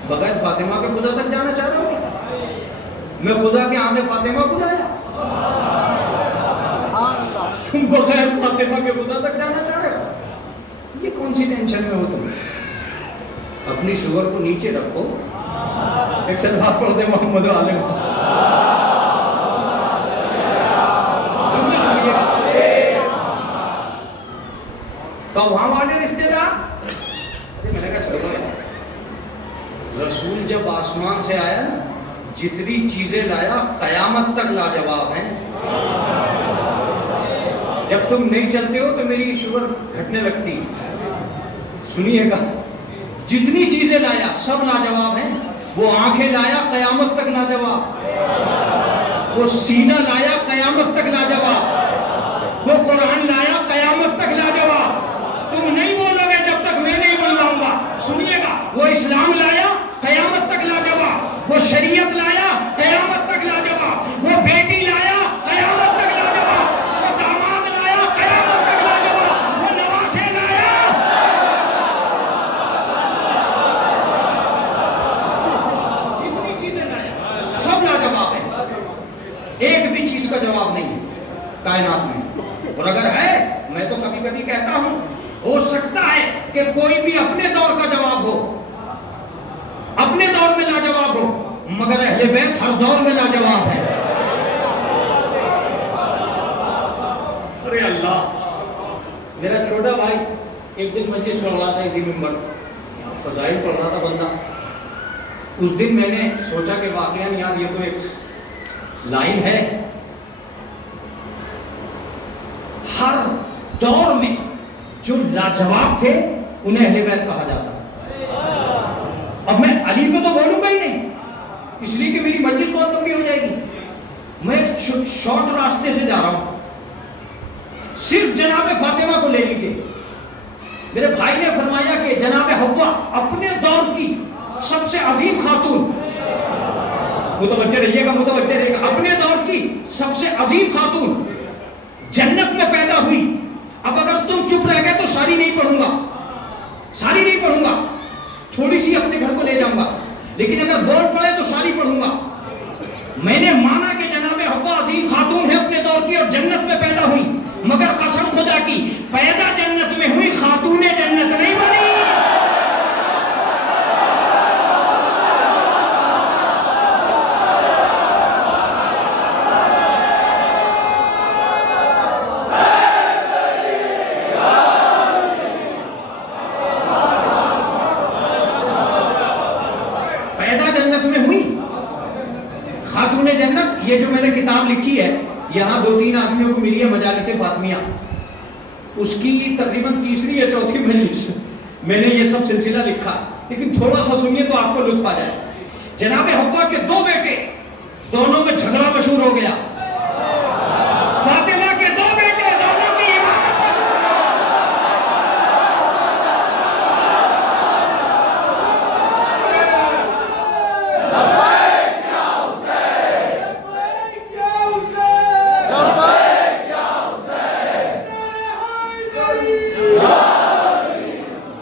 بغیر فاطمہ کے خدا تک جانا چاہ رہے ہو؟ میں خدا کے ہاں سے فاطمہ کو لایا، تم بغیر فاطمہ کے خدا تک جانا چاہ رہے ہو؟ یہ کون سی ٹینشن میں ہو تم؟ اپنی شوہر کو نیچے رکھو. ایک سلوات پڑھ دے محمد عالم. تو وہاں والے رشتے دار، میں نے کہا چلو. رسول جب آسمان سے آیا جتنی چیزیں لایا قیامت تک لاجواب ہیں. جب تم نہیں چلتے ہو تو میری شوگر گھٹنے لگتی. سنیے گا، جتنی چیزیں لایا سب لاجواب ہیں. وہ آنکھیں لایا قیامت تک لاجواب، وہ سینہ لایا قیامت تک لاجواب، وہ قرآن لایا قیامت تک لاجواب. تم نہیں بولو گے جب تک میں نہیں بلواؤں گا. سنیے گا، وہ اسلام لایا قیامت تک لاجواب، وہ شریعت لایا قیامت تک لاجواب، وہ بیٹی لایا قیامت تک لاجواب، وہ داماد لایا قیامت تک لاجواب، وہ نواسے لایا. جتنی چیزیں لایا سب لاجواب ہیں. ایک بھی چیز کا جواب نہیں ہے کائنات میں. اور اگر ہے، میں تو کبھی کبھی کہتا ہوں ہو سکتا ہے کہ کوئی بھی اپنے دور کا جواب ہو، اپنے دور میں لاجواب ہو، مگر اہل بیت ہر دور میں لاجواب ہے. ارے اللہ، میرا چھوٹا بھائی ایک دن مجلس پڑھ رہا تھا اسی منبر، فضائل پڑھ رہا تھا بندہ. اس دن میں نے سوچا کہ واقعا یار یہ تو ایک لائن ہے، ہر دور میں جو لاجواب تھے انہیں اہل بیت کہا جاتا. اب میں علی کو تو بولوں گا ہی نہیں، اس لیے کہ میری مجلس بہت لمبی ہو جائے گی. میں شارٹ راستے سے جا رہا ہوں. صرف جناب فاطمہ کو لے لیجیے. میرے بھائی نے فرمایا کہ جناب حوا اپنے دور کی سب سے عظیم خاتون، متوجہ رہیے گا، متوجہ رہیے گا، اپنے دور کی سب سے عظیم خاتون جنت میں پیدا ہوئی. اب اگر تم چپ رہ گئے تو ساری نہیں پڑھوں گا، ساری نہیں پڑھوں گا، تھوڑی سی اپنے گھر کو لے جاؤں گا، لیکن اگر بول پڑے تو ساری پڑھوں گا. میں نے مانا کہ جناب حوا عظیم خاتون ہے اپنے دور کی اور جنت میں پیدا ہوئی، مگر قسم خدا کی پیدا جنت میں ہوئی، خاتون جنت نہیں بنی. یہ جو میں نے کتاب لکھی ہے، یہاں 2-3 آدمیوں کو ملی ہے مجالس فاطمیہ، اس کی تقریباً 3ری یا 4تھی مجلس میں نے یہ سب سلسلہ لکھا. لیکن تھوڑا سا سنیے تو آپ کو لطف آ جائے. جناب حوا کے 2 بیٹے، دونوں میں جھگڑا مشہور ہو گیا. فاطمہ کے 2 بیٹے، دونوں کی امامت مشہور ہو گئی.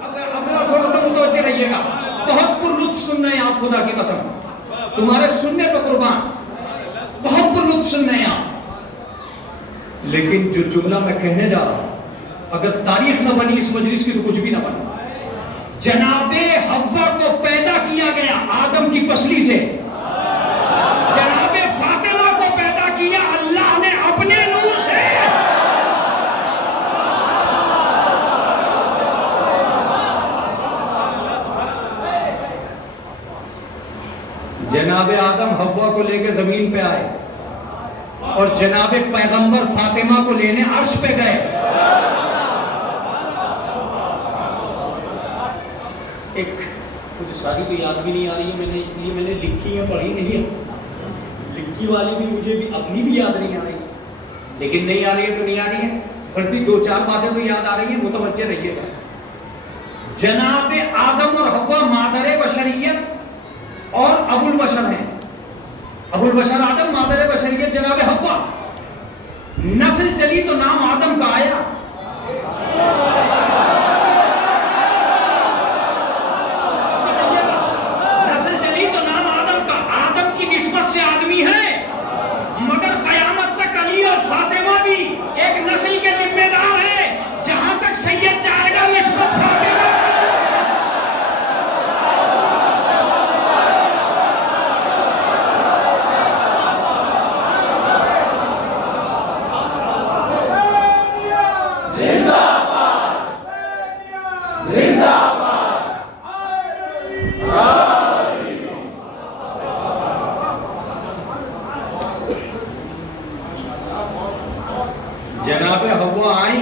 اب تھوڑا سا متوجہ رہیے گا، بہت پر لطف سن رہے ہیں آپ، خدا کی قسم تمہارے سننے پر قربان، بہت پر لطف سن رہے ہیں آپ. لیکن جو جملہ میں کہنے جا رہا ہوں، اگر تاریخ نہ بنی اس مجلس کی تو کچھ بھی نہ بنا. جناب حوا کو پیدا کیا گیا آدم کی پسلی سے، جناب فاطمہ کو پیدا کیا اللہ نے اپنے نور سے. جناب آدم حوا کو لے کے زمین پہ آئے اور جناب پیغمبر فاطمہ کو لینے عرش پہ گئے. ایک کچھ ساری تو یاد بھی نہیں آ رہی ہے، میں نے اس لیے میں نے لکھی ہے، پڑھی نہیں ہے. لکھی والی بھی مجھے بھی اپنی بھی یاد نہیں آ رہی، لیکن نہیں آ رہی ہے تو نہیں آ رہی ہے، بلکہ 2-4 باتیں تو یاد آ رہی ہیں، متوجہ رہیے گا. جناب آدم اور حوا مادر بشریت اور ابو البشر ہیں. ابو البشر آدم، مادر بشریت جناب حوا. نسل چلی تو نام آدم کا آیا. نسل چلی تو نام آدم کا. آدم کی نسبت سے آدمی ہے، مگر قیامت تک علی اور فاطمہ بھی ایک نسل کے ذمہ دار ہیں. جہاں تک سید جائے گا نسبت فاطمہ. جناب حوا آئی،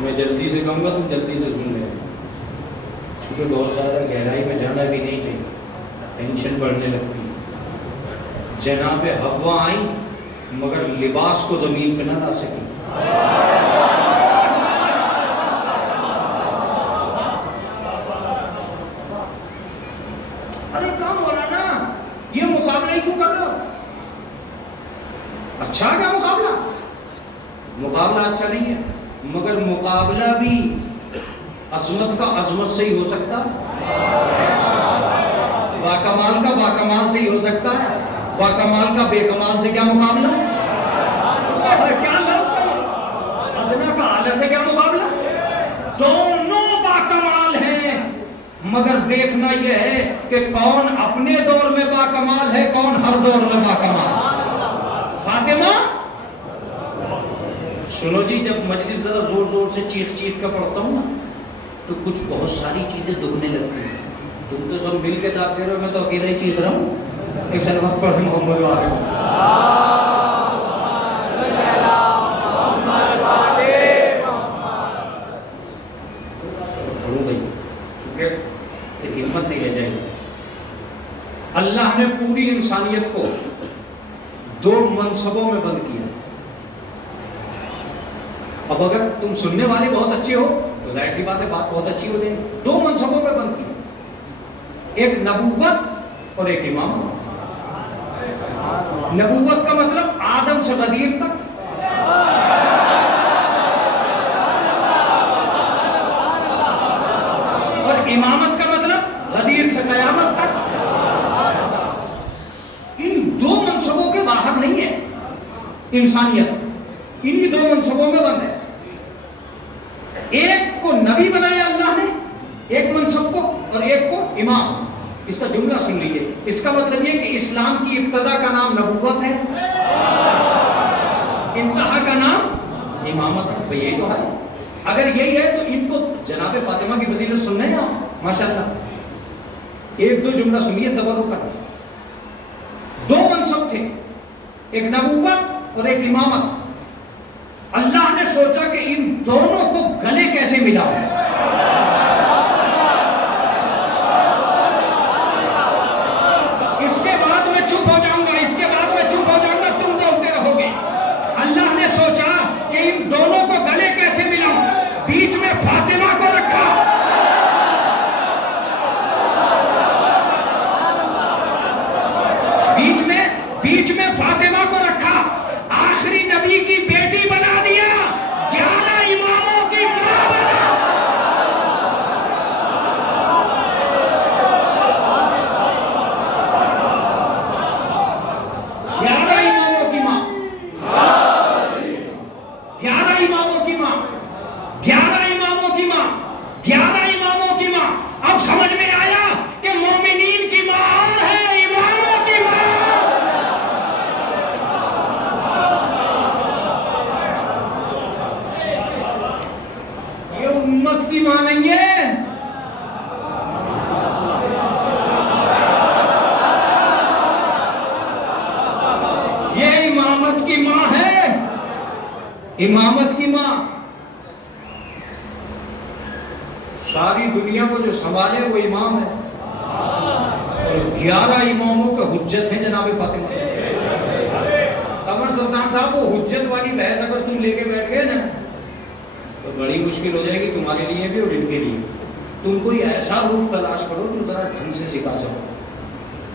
میں جلدی سے کہوں گا تم جلدی سے سن لیں، چونکہ بہت زیادہ گہرائی میں جانا بھی نہیں چاہیے، ٹینشن بڑھنے لگتی ہے. جناب حوا آئی مگر لباس کو زمین پہ نہ لا سکی. ارے کام مولانا یہ مقابلہ ہی کیوں کر رہے ہو؟ اچھا کیا مقابلہ؟ مقابلہ اچھا نہیں ہے، مگر مقابلہ بھی عظمت کا عظمت سے ہی ہو سکتا ہے، باکمال کا باکمال سے ہی ہو سکتا ہے. باکمال کا بے کمال سے کیا مقابلہ؟ کیا لفظ ہے؟ ادنا کا اعلی سے کیا مقابلہ؟ دونوں باکمال ہیں، مگر دیکھنا یہ ہے کہ کون اپنے دور میں باکمال ہے، کون ہر دور میں باکمال. فاطمہ سنو جی، جب مجلس ذرا زور زور سے چیخ چیخ کر پڑھتا ہوں نا تو کچھ بہت ساری چیزیں دکھنے لگتی ہیں. تم تو سب مل کے داد دے رہے ہو، میں تو اکیلا ہی چیخ رہا ہوں. ایک سال وقت پڑھے محمد والے پڑھو بھائی، کیونکہ ہمت نہیں رہ جائے گی. اللہ نے پوری انسانیت کو 2 منصبوں میں بند کیا. اب اگر تم سننے والے بہت اچھے ہو تو ظاہر سی بات ہے بات بہت اچھی ہو جائے گی. 2 منصبوں میں بند کیا، ایک نبوت اور ایک امامت. نبوت کا مطلب آدم سے غدیر تک، اور امامت کا مطلب غدیر سے قیامت تک. ان 2 منصبوں کے باہر نہیں ہے انسانیت، انہی 2 منصبوں میں بند ہے. ایک کو نبی بنایا اللہ نے، ایک منصب کو، اور ایک کو امام. اس کا جملہ سن لیجئے، اس کا مطلب یہ کہ اسلام کی ابتدا کا نام نبوت ہے، انتہا کا نام امامت ہے. بھئی یہی تو ہے. اگر یہی ہے تو ان کو جناب فاطمہ کی فضیلت سننے ہیں آپ ماشاءاللہ. 1-2 جملہ سنیے تبرک کا. 2 منصب تھے، ایک نبوت اور ایک امامت. اللہ نے سوچا کہ ان دونوں کو گلے کیسے ملاؤں. امامت کی ماں، ساری دنیا کو جو سنبھالے وہ امام ہے، اور 11 اماموں کا حجت ہے جناب فاطمہ۔ قمر سلطان صاحب وہ حجت والی بحث اگر تم لے کے بیٹھ گئے نا تو بڑی مشکل ہو جائے گی تمہارے لیے بھی اور ان کے لیے۔ تم کوئی ایسا روپ تلاش کرو جو ذرا ڈھنگ سے سکھا سکو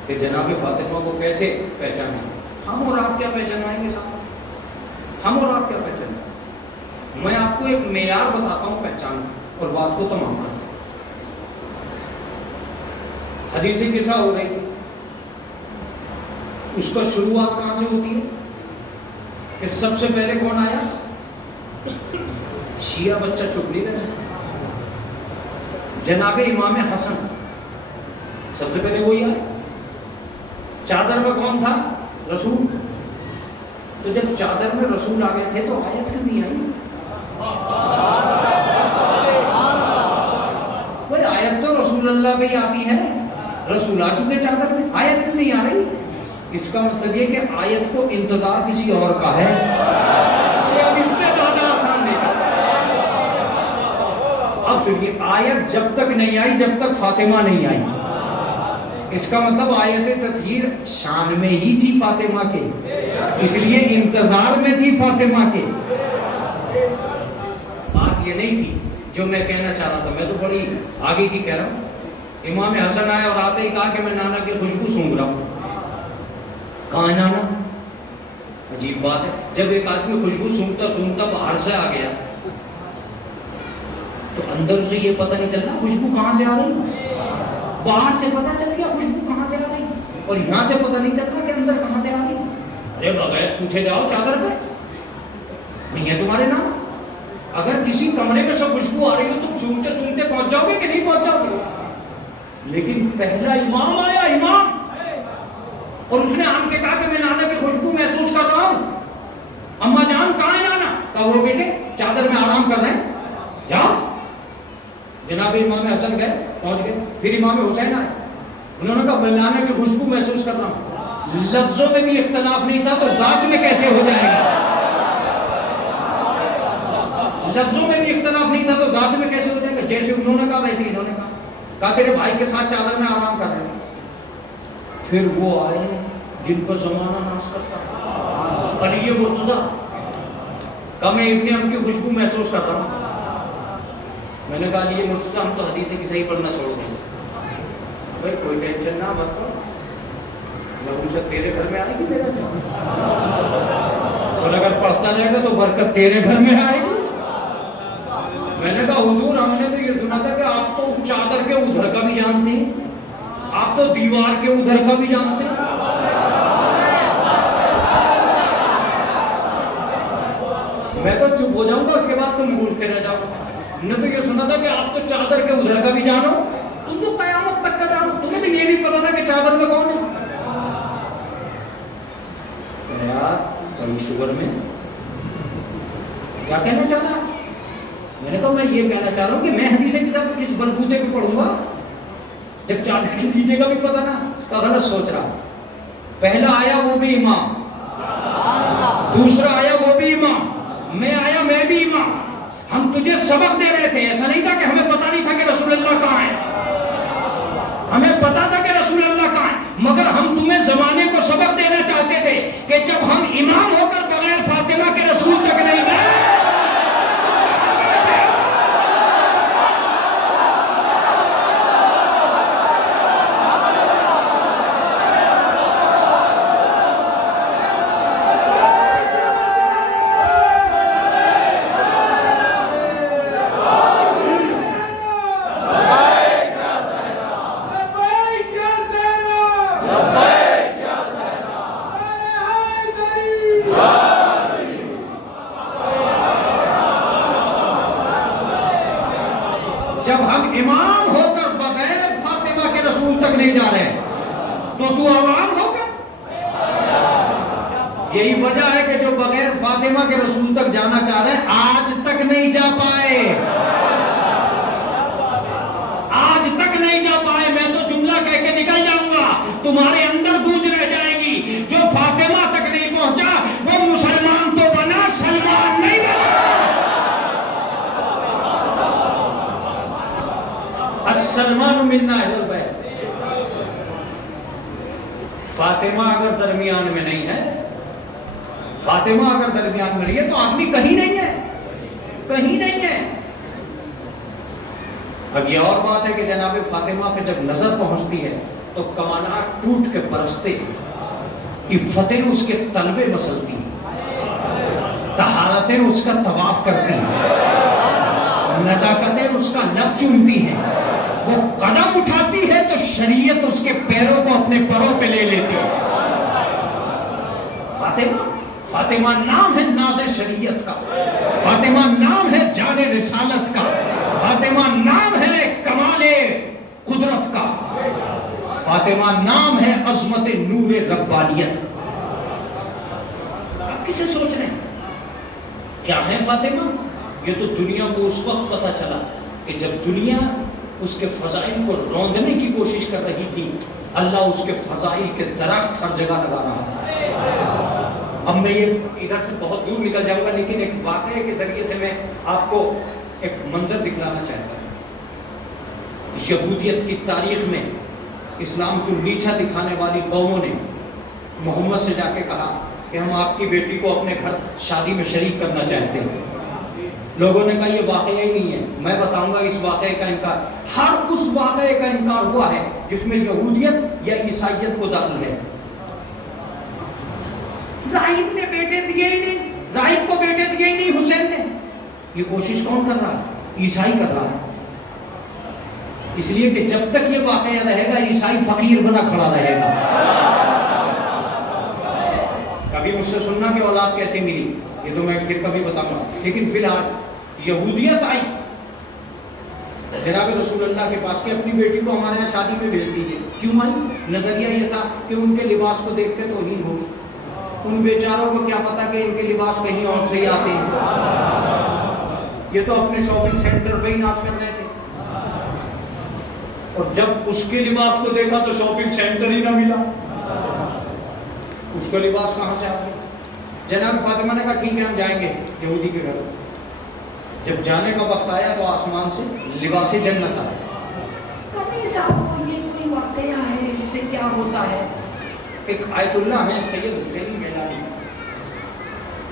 کہ جناب فاطمہ کو کیسے پہچانے۔ ہم اور آپ کیا پہچانائیں گے صاحب، ہم اور آپ کیا پہچانیں؟ میں آپ کو ایک معیار بتاتا ہوں پہچان اور بات کو تمام کر۔ حدیث قصہ ہو رہی تھی، اس کا شروعات کہاں سے ہوتی ہے کہ سب سے پہلے کون آیا؟ شیعہ بچہ چپ نہیں رہ سکتا، جناب امام حسن سب سے پہلے وہی آیا۔ چادر میں کون تھا؟ رسول۔ تو جب چادر میں رسول آ گئے تھے تو آیت کیوں نہیں آئی؟ بھائی آیت تو رسول اللہ پہ ہی آتی ہے، رسول آ چکے چادر میں، آیت کیوں نہیں آ رہی؟ اس کا مطلب یہ کہ آیت کو انتظار کسی اور کا ہے۔ اب اس سے زیادہ آسان نہیں ہے۔ اب سنیے، آیت جب تک نہیں آئی جب تک فاطمہ نہیں آئی، اس کا مطلب آیت تطہیر شان میں ہی تھی فاطمہ کے، اس لیے انتظار میں تھی فاطمہ کے۔ بات یہ نہیں تھی جو میں کہنا چاہ رہا تھا، میں تو بڑی آگے کی کہہ رہا ہوں۔ امام حسن آئے اور آتے ہی کہا کہ میں نانا کی خوشبو سونگھ رہا ہوں۔ کہاں ہے نانا؟ عجیب بات ہے، جب ایک آدمی خوشبو سونگتا سونگتا باہر سے آ گیا تو اندر سے یہ پتہ نہیں چلتا خوشبو کہاں سے آ رہی، باہر سے پتہ چل گیا خوشبو کہاں سے آ رہی، اور یہاں سے پتہ نہیں چلتا کہ اندر کہاں سے آ رہی۔ ارے بغیر پوچھے جاؤ چادر پہ نہیں ہے تمہارے نام؟ اگر کسی کمرے میں سے خوشبو آ رہی ہو تم سونگتے سونگتے پہنچ جاؤ گے کہ نہیں پہنچ جاؤ گے؟ لیکن پہلا امام آیا، امام، اور اس نے آن کے کہا کہ میں نانا کی خوشبو محسوس کر رہا ہوں۔ اماں جان کہاں ہے نانا؟ کہا وہ بیٹے چادر میں آرام کر رہے ہیں، جاؤ۔ جناب امام حسن گئے، پہنچ گئے، پھر امام حسین آئے، انہوں نے کہا میں نانا کی خوشبو محسوس کر رہا ہوں۔ لفظوں میں بھی اختلاف نہیں تھا تو ذات میں کیسے ہو جائے گا؟ لفظوں میں بھی اختلاف نہیں تھا تو ذات میں کیسے ہو جائے گا؟ جیسے انہوں نے کہا ویسے انہوں نے کہا تیرے بھائی کے ساتھ چادر میں آرام کر رہے ہیں۔ پھر وہ آئے جن پر زمانہ ناس کرتا، علی مرتضیٰ، کہا میں ابن ام کی خوشبو محسوس کرتا ہوں۔ میں نے کہا علی مرتضیٰ ہم تو حدیث کی صحیح پڑھنا چھوڑ دیں، بھائی کوئی ٹینشن نہ مت کرو، نبوت تیرے گھر میں آئے گی میرا جان، اور اگر پڑھتا جائے گا تو برکت تیرے گھر میں آئے گی۔ میں نے کہا حضور ہم نے تو یہ سنا تھا کہ آپ تو چادر کے ادھر کا بھی جانتے ہیں، آپ تو دیوار کے ادھر کا بھی جانتے ہیں۔ میں تو چپ ہو جاؤں گا، اس کے بعد تم بولتے رہ جاؤ۔ ہم نے تو یہ سنا تھا کہ آپ تو چادر کے ادھر کا بھی جانو، تم تو قیامت تک کا جانو، تمہیں بھی یہ نہیں پتا تھا کہ چادر میں کون ہے؟ یار بڑی شوگر میں کیا کہنا چاہ رہا؟ میں نے کہا میں یہ کہنا چاہ رہا ہوں کہ میں حدیث کے ساتھ کس بلبوتے کو پڑھوں گا جب چادر کے نیچے کا بھی پتا نہ؟ تو غلط سوچ رہا۔ پہلا آیا وہ بھی امام، دوسرا آیا وہ بھی امام، میں آیا میں بھی امام۔ ہم تجھے سبق دے رہے تھے، ایسا نہیں تھا کہ ہمیں پتا نہیں تھا کہ رسول اللہ کہاں ہے، ہمیں پتا تھا کہ رسول اللہ کہاں ہے، مگر ہم تمہیں زمانے کو سبق دینا چاہتے تھے کہ جب ہم امام ہو کر بغیر فاطمہ کے رسول تک نہیں گئے۔ جب ہم امام ہو کر بغیر فاطمہ کے رسول تک نہیں جا رہے تو عوام ہو گا۔ یہی وجہ ہے کہ جو بغیر فاطمہ کے رسول تک جانا چاہ رہے ہیں آج تک نہیں جا پائے، آج تک نہیں جا پائے۔ میں تو جملہ کہہ کے نکل جاؤں گا، تمہارے اندر گونج رہ جائے گی، جو فاطمہ تک نہیں پہنچا وہ مسلمان تو بنا، سلمان نہیں بنا۔ سلمان منا اہل البیت. فاطمہ اگر درمیان میں نہیں ہے، فاطمہ اگر درمیان میں نہیں ہے تو آدمی کہیں نہیں ہے، کہیں نہیں ہے. اب یہ اور بات ہے کہ جناب فاطمہ پہ جب نظر پہنچتی ہے تو کمانات ٹوٹ کے برستے، عفتیں اس کے تلوے مسلتی، طہارتیں اس کا طواف کرتی ہیں، نزاکتیں اس کا لب چومتی ہیں. وہ قدم اٹھاتی ہے تو شریعت اس کے پیروں کو اپنے پروں پہ لے لیتی ہے. فاطمہ، فاطمہ نام ہے ناز شریعت کا، فاطمہ نام ہے جان رسالت کا، فاطمہ نام ہے کمال قدرت کا، فاطمہ نام ہے عظمت نور ربانیت. آپ کسے سوچ رہے ہیں؟ کیا ہے فاطمہ؟ یہ تو دنیا کو اس وقت پتا چلا کہ جب دنیا اس کے فضائل کو روندنے کی کوشش کر رہی تھی، اللہ اس کے فضائل کے درخت ہر جگہ لگا رہا تھا. اب میں یہ ادھر سے بہت دور نکل جاؤں گا، لیکن ایک واقعے کے ذریعے سے میں آپ کو ایک منظر دکھلانا چاہتا ہوں. یہودیت کی تاریخ میں اسلام کو نیچا دکھانے والی قوموں نے محمد سے جا کے کہا کہ ہم آپ کی بیٹی کو اپنے گھر شادی میں شریک کرنا چاہتے ہیں. لوگوں نے کہا یہ واقعہ ہی نہیں ہے. میں بتاؤں گا اس واقعے کا انکار. ہر اس واقعے کا انکار ہوا ہے جس میں یہودیت یا عیسائیت کو دخل ہے. راہب نے بیٹے دیے ہی نہیں، راہب کو بیٹے دیے ہی نہیں حسین نے. یہ کوشش کون کر رہا ہے؟ عیسائی کر رہا ہے. اس لیے کہ جب تک یہ واقعہ رہے گا عیسائی فقیر بنا کھڑا رہے گا. کبھی مجھ سے سننا کہ اولاد کیسے ملی، یہ تو میں پھر کبھی بتاؤں گا. لیکن فی الحال یہودیت آئی جناب رسول اللہ کے پاس کہ اپنی بیٹی کو ہمارے یہاں شادی میں بھیج دیجیے. کیوں آئی؟ نظریہ یہ تھا کہ ان کے لباس کو دیکھ کے توہین ہوگی. ان بیچاروں کو کیا پتا کہ ان کے لباس کہیں اور سے ہی آتے ہیں. یہ تو اپنے شاپنگ سینٹر پہ ہی ناچ کر رہے تھے، اور جب اس کے لباس کو دیکھا تو شاپنگ سینٹر ہی نہ ملا. اس کا لباس کہاں سے آ گیا؟ جناب فاطمہ نے کہا ٹھیک ہے ہم جائیں گے یہودی کے گھر. جب جانے کا وقت آیا تو آسمان سے لباس جنت آیا. کبھی صاحب یہ کوئی واقعہ ہے، اس سے کیا ہوتا ہے؟ ایک آیت اللہ ہے سید حسین میلانی،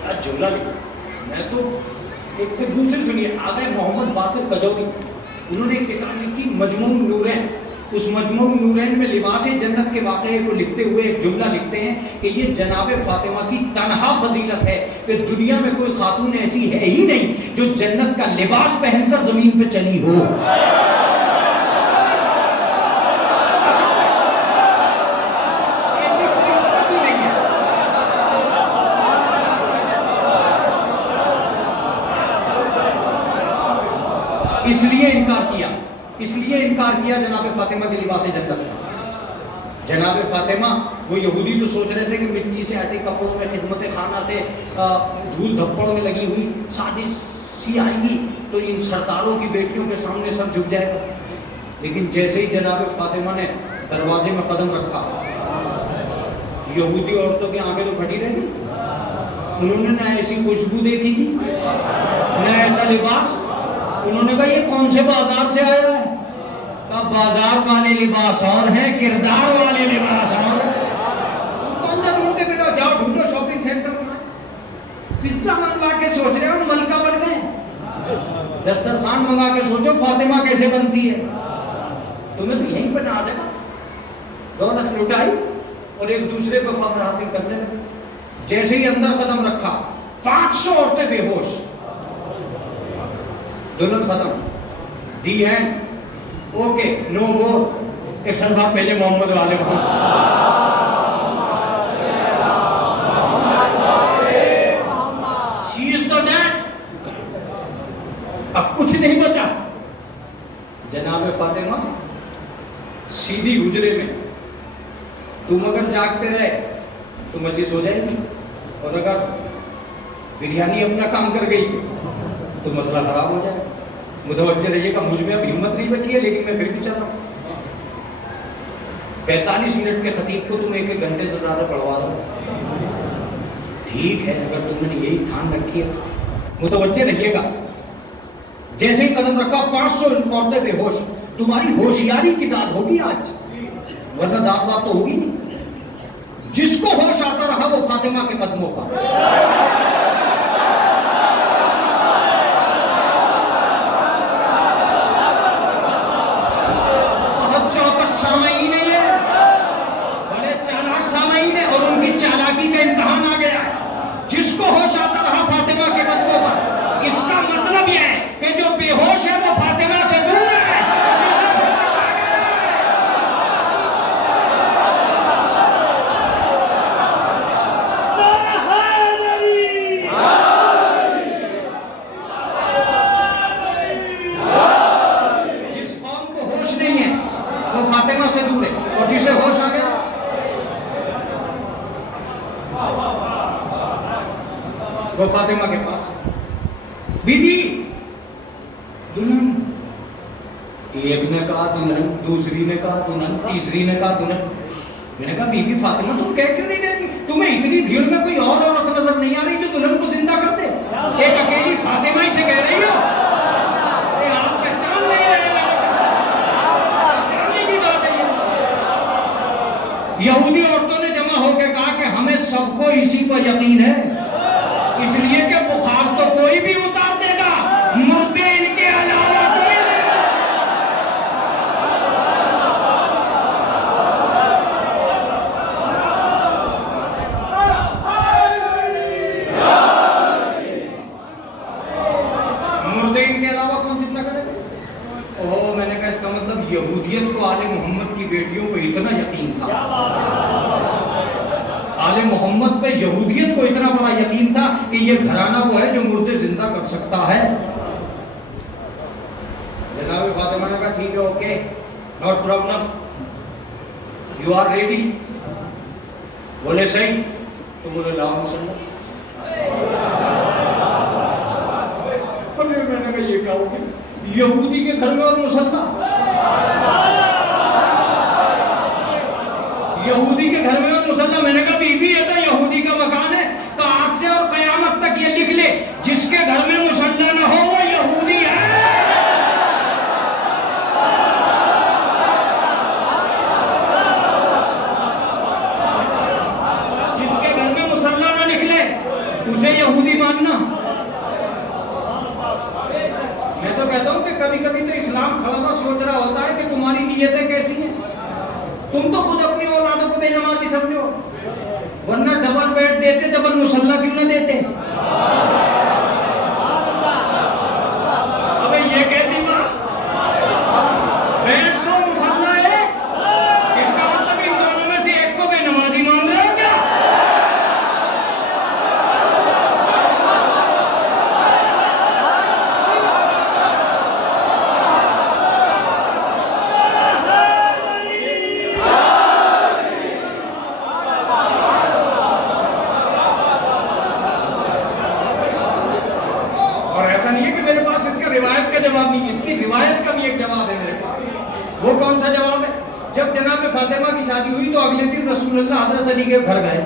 کیا جملہ لکھا. میں تو ایک پھر دوسری سنیے. آغا محمد باقر کجوری، انہوں نے ایک کتاب لکھی مجموع نورین. اس مجموع نورین میں لباس جنت کے واقعے کو لکھتے ہوئے ایک جملہ لکھتے ہیں کہ یہ جناب فاطمہ کی تنہا فضیلت ہے کہ دنیا میں کوئی خاتون ایسی ہے ہی نہیں جو جنت کا لباس پہن کر زمین پہ چلی ہو. اس لیے انکار کیا جناب فاطمہ کے لباس جنت کا. جناب فاطمہ وہ یہودی تو سوچ رہے تھے کہ مٹی سے آتے کپڑوں میں خدمت خانہ سے دھول دھپڑوں میں لگی ہوئی شادی سی آئے گی تو ان سرداروں کی بیٹیوں کے سامنے سب جھک جائے گا. لیکن جیسے ہی جناب فاطمہ نے دروازے میں قدم رکھا، یہودی عورتوں کی آنکھیں تو پھٹی رہی. انہوں نے نہ ایسی خوشبو دیکھی تھی نہ ایسا لباس. انہوں نے کہا یہ کون سے بازار سے آیا ہے؟ کہا بازار والے لباس اور ہیں، کردار والے لباس اور ہیں. کون سا ڈھونڈتے بیٹا؟ جاؤ ڈھونڈو شاپنگ سینٹر میں. پزا منگوا کے سوچ رہے ہو ملکہ بن گئے. دسترخوان منگا کے سوچو فاطمہ کیسے بنتی ہے. تمہیں تو یہی بنا دے گا. دولت لٹائی اور ایک دوسرے پہ فخر حاصل کرنے لگے. جیسے ہی اندر قدم رکھا 500 عورتیں بے ہوش. دونوں ختم. The end. اوکے نو مور. ایک سال بعد پہلے محمد والے کو شی از تو ڈیڈ. اب کچھ نہیں بچا. جناب فاطمہ سیدھی حجرے میں. تم اگر جاگتے رہے تو مجلس ہو جائے گی، اور اگر بریانی اپنا کام کر گئی تو مسئلہ خراب ہو جائے. متوجہ رہیے کہ مجھ میں اب ہمت نہیں بچی ہے، لیکن میں پھر بھی چل رہا ہوں. 45 منٹ کے خطیب کو تم 1 گھنٹے سے زیادہ پڑھوا دو. ٹھیک ہے اگر تم نے یہی دھیان رکھی ہے. متوجہ رہیے گا. جیسے ہی قدم رکھا 500 عورتیں بے ہوش. تمہاری ہوشیاری کی داد ہوگی آج، ورنہ داد بات تو ہوگی نہیں۔ جس کو ہوش آتا رہا وہ فاطمہ کے قدموں کا۔ بہت چوکس سامعین ہے یہ، بڑے چالاک سامعین ہے، اور ان کی چالاکی کا امتحان آ گیا۔ جس کو ہوش آتا رہا فاطمہ کے قدموں پر، اس کا مطلب یہ ہے کہ جو بے ہوش ہے وہ فاطمہ سے دور ہے۔ سے دور ہے، اور جسے ہوش آ گیا وہ فاطمہ کے پاس بی بی دلہن، ایک نے کہا دلہن، دوسری نے کہا دلہن، تیسری نے کہا دلہن۔ میں نے کہا بی بی فاطمہ تم کہہ کیوں نہیں دیتی؟ تمہیں اتنی بھیڑ میں کوئی اور عورت نظر نہیں آ رہی جو دلہن کو زندہ کر دے؟ ایک اکیلی فاطمہ ہی سے کہہ رہی ہو؟ آپ پہچان نہیں رہے، پہچاننے کی بات ہے یہ۔ یہودی عورتوں نے جمع ہو کے کہا کہ ہمیں سب کو اسی پر یقین ہے، اس لیے کہ بخار تو کوئی بھی اتار دے گا، مردے ان کے علاوہ کوئی نہیں۔ مردے ان کے علاوہ کون زندہ کرے گا؟ اوہ، میں نے کہا اس کا مطلب یہودیت کو آل محمد کی بیٹیوں کو اتنا یقین تھا، آل محمد پہ یہودیت کو اتنا بڑا یقین تھا کہ یہ گھرانہ وہ ہے جو مردے زندہ کر سکتا ہے۔ جناب فاطمہ نے کہا ٹھیک ہے، okay, not problem, you are ready? بولے صحیح؟ تو بولے لاؤ مسلم۔ میں نے کہا یہ کیا ہو گیا؟ یہودی کے گھر میں اور مسلح، یہودی کے گھر میں اور مسلح۔ میں نے کہا بی بی یہ تو یہودی کا مکان ہے، تو آج سے اور قیامت تک یہ لکھ لے جس کے گھر میں مسلح نہ ہو وہ یہودی ہے۔ جس کے گھر میں مسلح نہ نکلے اسے یہودی ماننا۔ میں تو کہتا ہوں کہ کبھی کبھی تو اسلام کھڑا ہوا سوچ رہا ہوتا ہے کہ تمہاری نیتیں کیسی ہیں۔ تم تو خود اپنی اولادوں کو بے نمازی سمجھو، ورنہ ڈبل بیڈ دیتے ڈبل مسلح کیوں نہ دیتے؟ ابے یہ کہتی ماں بیڈ تو مسلح ہے، اس کا مطلب ان دونوں میں سے ایک کو بے نمازی مان رہے ہو کیا؟ روایت کا جواب نہیں، اس کی روایت کا بھی ایک جواب ہے میرے پاس۔ وہ کون سا جواب ہے؟ جب جناب فاطمہ کی شادی ہوئی تو اگلے دن رسول اللہ حضرت علی کے گھر گئے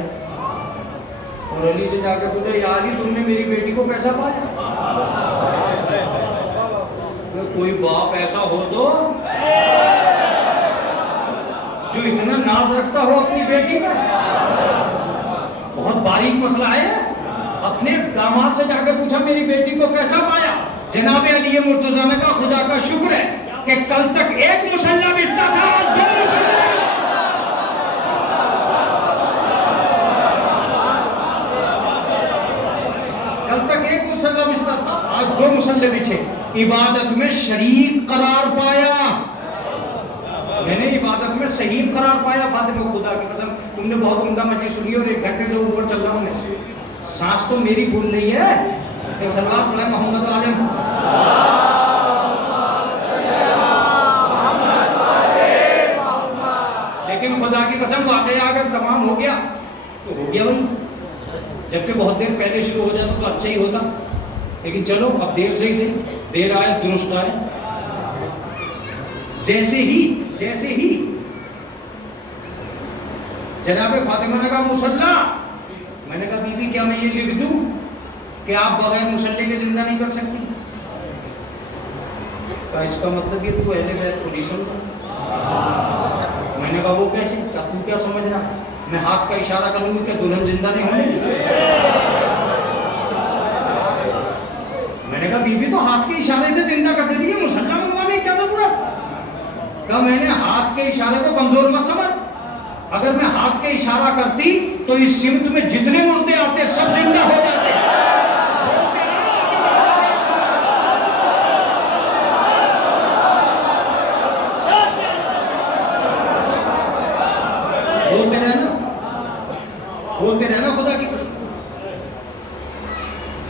اور علی سے جا کے پوچھا یا علی تم نے میری بیٹی کو کیسا پایا؟ کوئی باپ ایسا ہو تو جو اتنا ناز رکھتا ہو اپنی بیٹی میں، بہت باریک مسئلہ ہے۔ اپنے داماد سے جا کے پوچھا میری بیٹی کو کیسا پایا؟ جناب علی مرتضیٰ نے کہا خدا کا شکر ہے کہ کل تک ایک مسلح بستہ تھا اور دو مسلح، کل تک ایک مسلح بستہ تھا آج دو مسلح بچھے۔ عبادت میں شریک قرار پایا، میں نے عبادت میں صحیح قرار پایا۔ فاطمہ خدا کی قسم تم نے بہت عمدہ مجلس سنی اور ایک گھنٹے سے اوپر چل رہا ہوں میں، سانس تو میری بھول نہیں ہے۔ ایک سلوات پڑھا محمد عالم۔ لیکن خدا کی قسم واقعہ اگر تمام ہو گیا تو ہو گیا بھائی، جبکہ بہت دیر پہلے شروع ہو جاتا تو اچھا ہی ہوتا، لیکن چلو اب دیر سے ہی صحیح، دیر آئے درست آئے۔ جیسے ہی جناب فاطمہ نے کہا مسلح، میں نے کہا بی بی کیا میں یہ لکھ دوں کہ آپ بغیر مسلح کے زندہ نہیں کر سکتی؟ کہا اس کا مطلب یہ تو اہل بیت کو نہیں سمجھا. میں نے کہا وہ کیسے؟ تو کیا سمجھنا؟ میں ہاتھ کا اشارہ کروں گی کہ دلہن زندہ نہیں ہونے. میں نے کہا بی بی تو ہاتھ کے اشارے سے زندہ کر دیتی ہے، مسلح منگوانے کیا تھا پورا؟ کہا میں نے ہاتھ کے اشارے کو کمزور مت سمجھ. اگر میں ہاتھ کے اشارہ کرتی تو اس سمت میں جتنے مردے آتے سب زندہ ہو جاتے. بولتے رہنا خدا کی قسم.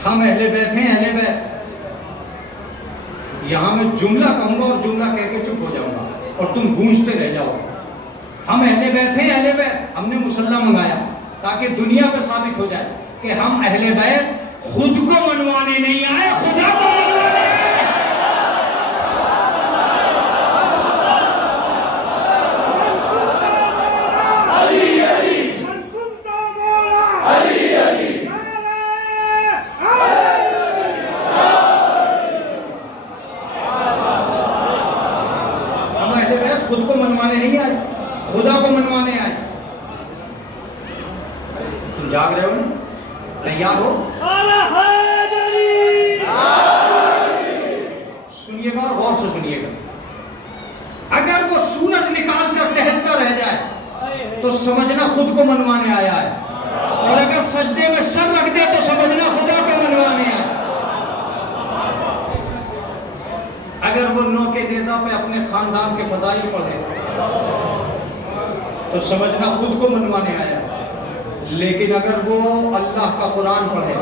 ہم اہل بیت ہیں، اہل بیت. یہاں میں جملہ کہوں گا اور جملہ کہہ کے چپ ہو جاؤں گا اور تم گونجتے رہ جاؤ. ہم اہل بیت ہیں، اہل بیت. ہم نے مسلح منگایا تاکہ دنیا پہ ثابت ہو جائے کہ ہم اہل بیت خود کو منوانے نہیں آئے، خدا کو منوانے آئے. خود کو منوانے نہیں آئے، خدا کو منوانے آئے. تم جاگ رہے ہو نا؟ تیار ہو؟ سنیے گا اور غور سے سنیے گا. اگر وہ سورج نکال کر ٹہلتا رہ جائے تو سمجھنا خود کو منوانے آیا ہے، اور اگر سجدے میں سر رکھ دے تو سمجھنا خدا کو منوانے آیا. اگر وہ نو کے نیزہ پہ اپنے خاندان کے فضائل پڑھے تو سمجھنا خود کو منوانے آیا. لیکن اگر وہ اللہ کا قرآن پڑھے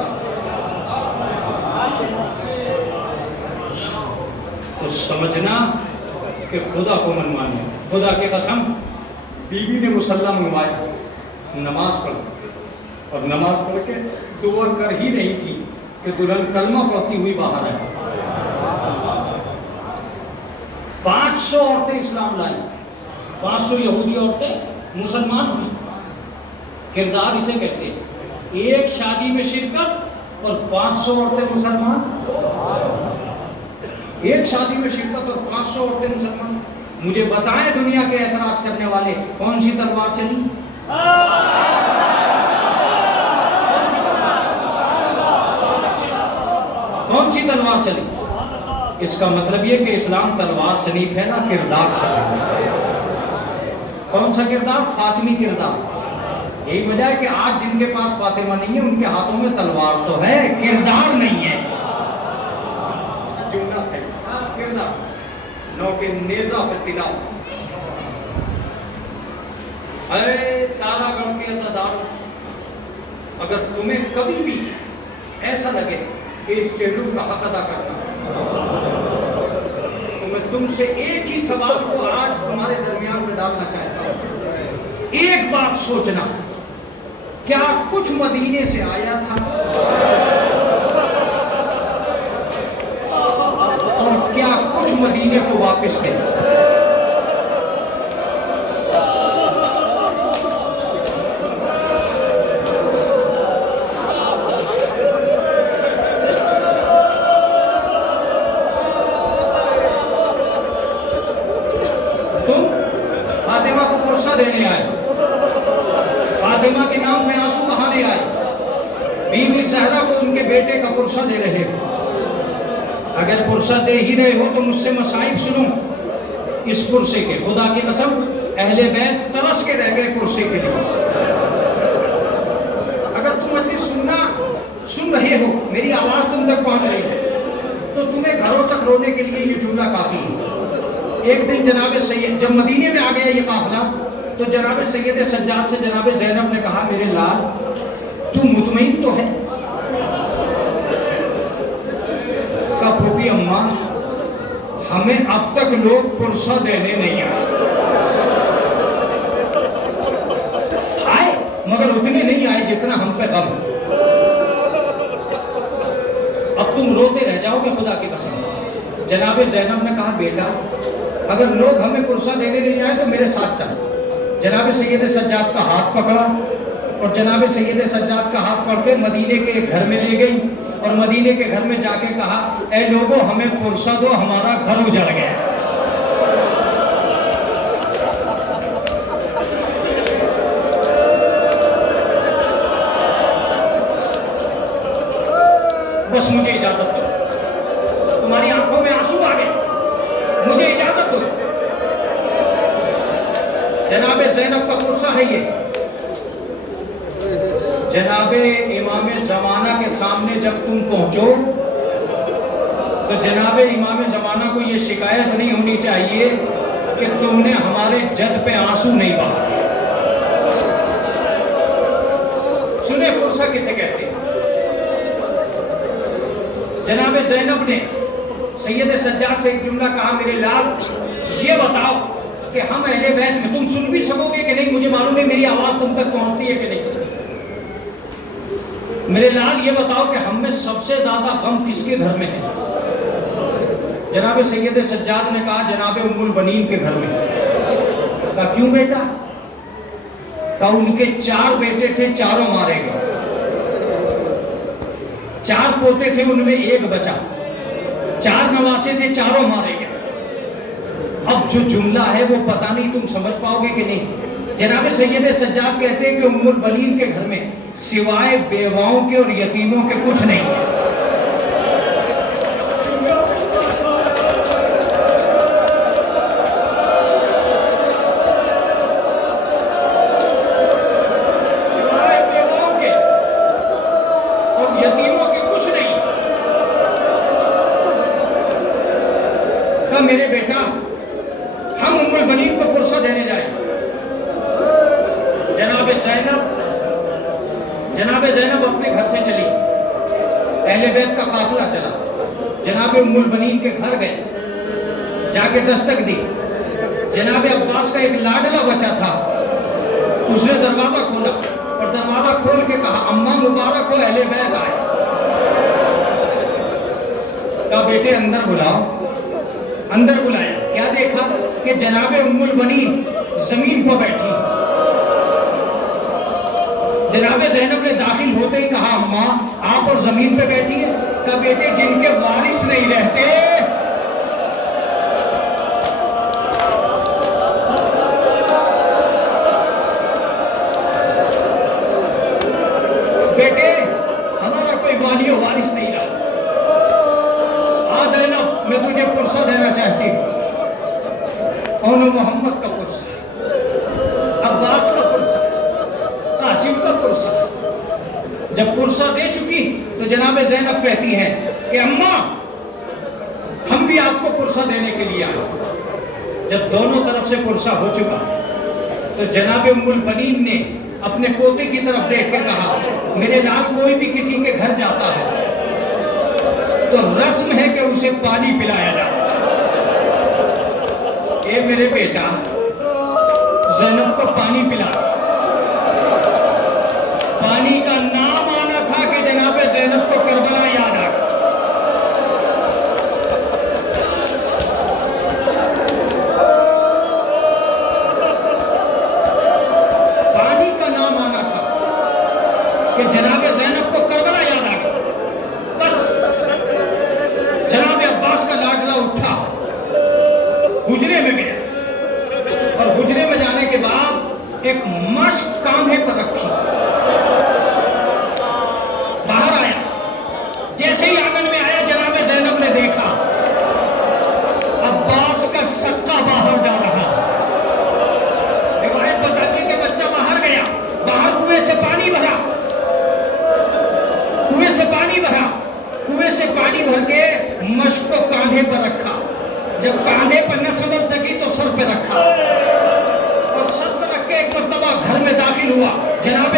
تو سمجھنا کہ خدا کو منوانے. خدا کی قسم بیوی نے مسلح منگوایا، نماز پڑھ اور نماز پڑھ کے دعا کر ہی رہی تھی کہ دلہن کلمہ پڑھتی ہوئی باہر آئی. 500 عورتیں اسلام لائی، 500 یہودی عورتیں مسلمان ہوئی. کردار اسے کہتے ہیں. ایک شادی میں شرکت اور 500 عورتیں مسلمان. ایک شادی میں شرکت اور 500 عورتیں مسلمان. مجھے بتائیں دنیا کے اعتراض کرنے والے کون سی تلوار چلی؟ کون سی تلوار چلی؟ اس کا مطلب یہ کہ اسلام تلوار سے نہیں پھیلا، کردار سے پھیلا. کون سا کردار؟ فاطمی کردار. یہی وجہ ہے کہ آج جن کے پاس فاطمہ نہیں ہے ان کے ہاتھوں میں تلوار تو ہے، کردار نہیں ہے. جملہ ہے کردار. نو کے نیزہ پہ تلا. ارے تارا گڑھ کے عزادار، اگر تمہیں کبھی بھی ایسا لگے کہ اس چہروں کا حق ادا کرنا تو میں تم سے ایک ہی سوال کو آج تمہارے درمیان میں ڈالنا چاہتا ہوں. ایک بات سوچنا، کیا کچھ مدینے سے آیا تھا اور کیا کچھ مدینے کو واپس ہے؟ دینے آئے، فاطمہ کے نام میں آنسو بہانے آئے، بیوی زہرا کو ان کے بیٹے کا پرسہ دے رہے ہو. اگر پرسہ دے ہی رہے ہو تو مجھ سے مصائب سنو اس پرسے کے. خدا کی قسم اہل بیت ترس کے رہ گئے پرسے کے لیے. اگر تم مجلس سن رہے ہو، میری آواز تم تک پہنچ رہی ہے تو تمہیں گھروں تک رونے کے لیے یہ جملہ کافی ہے. ایک دن جناب سید جب مدینے میں آ گیا یہ قافلہ تو جناب سید سجاد سے جناب زینب نے کہا میرے لال تو مطمئن تو ہے؟ کہا پھوپھی اماں ہمیں اب تک لوگ پرسہ دینے نہیں آئے مگر اتنے نہیں آئے جتنا ہم پہ غم. اب تم روتے رہ جاؤ گے خدا کی قسم. جناب زینب نے کہا بیٹا اگر لوگ ہمیں پرسہ دینے نہیں آئے تو میرے ساتھ چل. جناب سید سجاد کا ہاتھ پکڑا اور جناب سید سجاد کا ہاتھ پکڑ کے مدینے کے ایک گھر میں لے گئی اور مدینے کے گھر میں جا کے کہا اے لوگوں ہمیں پرسہ دو ہمارا گھر اجڑ گیا. بس مجھے اجازت دو, تمہاری آنکھوں میں آنسو آ گئے, مجھے اجازت دو. جناب زینب کا پرسہ ہے یہ. جناب امام زمانہ کے سامنے جب تم پہنچو تو جناب امام زمانہ کو یہ شکایت نہیں ہونی چاہیے کہ تم نے ہمارے جد پہ آنسو نہیں بہائے. سنے پرسہ کسے کہتے ہیں؟ جناب زینب نے سید سجاد سے ایک جملہ کہا میرے لال یہ بتاؤ کہ ہم اہل بیت میں تم سن بھی سکو گے کہ نہیں, مجھے معلوم ہے میری آواز تم تک پہنچتی ہے کہ نہیں. میرے لال یہ بتاؤ کہ ہم میں سب سے زیادہ غم کس کے گھر میں ہے؟ جناب سید سجاد نے کہا جناب ام البنین کے گھر میں. کہا کیوں بیٹا؟ کہا ان کے 4 بیٹے تھے, چاروں مارے گئے. 4 پوتے تھے ان میں ایک بچا, 4 نواسے تھے, چاروں مارے گئے. اب جو جملہ ہے وہ پتہ نہیں تم سمجھ پاؤ گے کہ نہیں. جناب سید سجاد کہتے ہیں کہ ام البنین کے گھر میں سوائے بیواؤں کے اور یتیموں کے کچھ نہیں ہے. سوائے بیواؤں کے اور یتیموں کے کچھ نہیں. کہا میرے بیٹا ہم ام البنین کو پرسہ دینے جائیں. جناب زینب اپنے گھر سے چلی, اہل بیت کا قافلہ چلا, جناب ام البنین کے گھر گئے, جا کے دستک دی. جناب عباس کا ایک لاڈلا بچہ تھا, اس نے دروازہ کھولا اور دروازہ کھول کے کہا اماں مبارک ہو اہل بیت آئے. کہا بیٹے اندر بلاؤ. اندر بلایا, کیا دیکھا کہ جناب ام البنین زمین پر بیٹھی. جناب زینب نے داخل ہوتے ہی کہا اماں آپ اور زمین پہ بیٹھی ہیں. کہا بیٹے جن کے وارث نہیں رہتے بیٹے ہمارا کوئی والی و وارث نہیں رہا. زینب میں تجھے پرسہ دینا چاہتی ہوں. اون محمد کا پرسہ, عباس کا پرسہ, قاسم کا پرسہ. جب پرسہ دے چکی تو جناب زینب کہتی ہیں کہ اماں ہم بھی آپ کو پرسہ دینے کے لیے آئے. جب دونوں طرف سے پرسہ ہو چکا تو جناب ام البنین نے اپنے پوتے کی طرف دیکھ کے کہا میرے لال کوئی بھی کسی کے گھر جاتا ہے تو رسم ہے کہ اسے پانی پلایا جائے. اے میرے بیٹا زینب کو پانی پلا. پانی کا نام آنا تھا کہ جناب زینب کو کربلا یاد آ گیا. پانی کا نام آنا تھا کہ جناب زینب کو کربلا یاد آ گیا. بس جناب عباس کا لاڈلا اٹھا, حجرے میں گیا اور حجرے میں جانے کے بعد ایک مشق کاندھے پر رکھی, باہر آیا. جیسے ہی آنگن میں آیا جناب زینب نے دیکھا عباس کا سکا باہر جا رہا. روایت بتاتی ہے کہ بچہ باہر گیا, باہر کنویں سے پانی بھرا, کنویں سے پانی بھرا, کنویں سے پانی بھر کے مشق کو کاندھے پر رکھا. جب کاندھے پر نہ سنبھل سکی تو سر پہ رکھا اور سر پہ رکھ کے ایک مرتبہ گھر میں داخل ہوا. جناب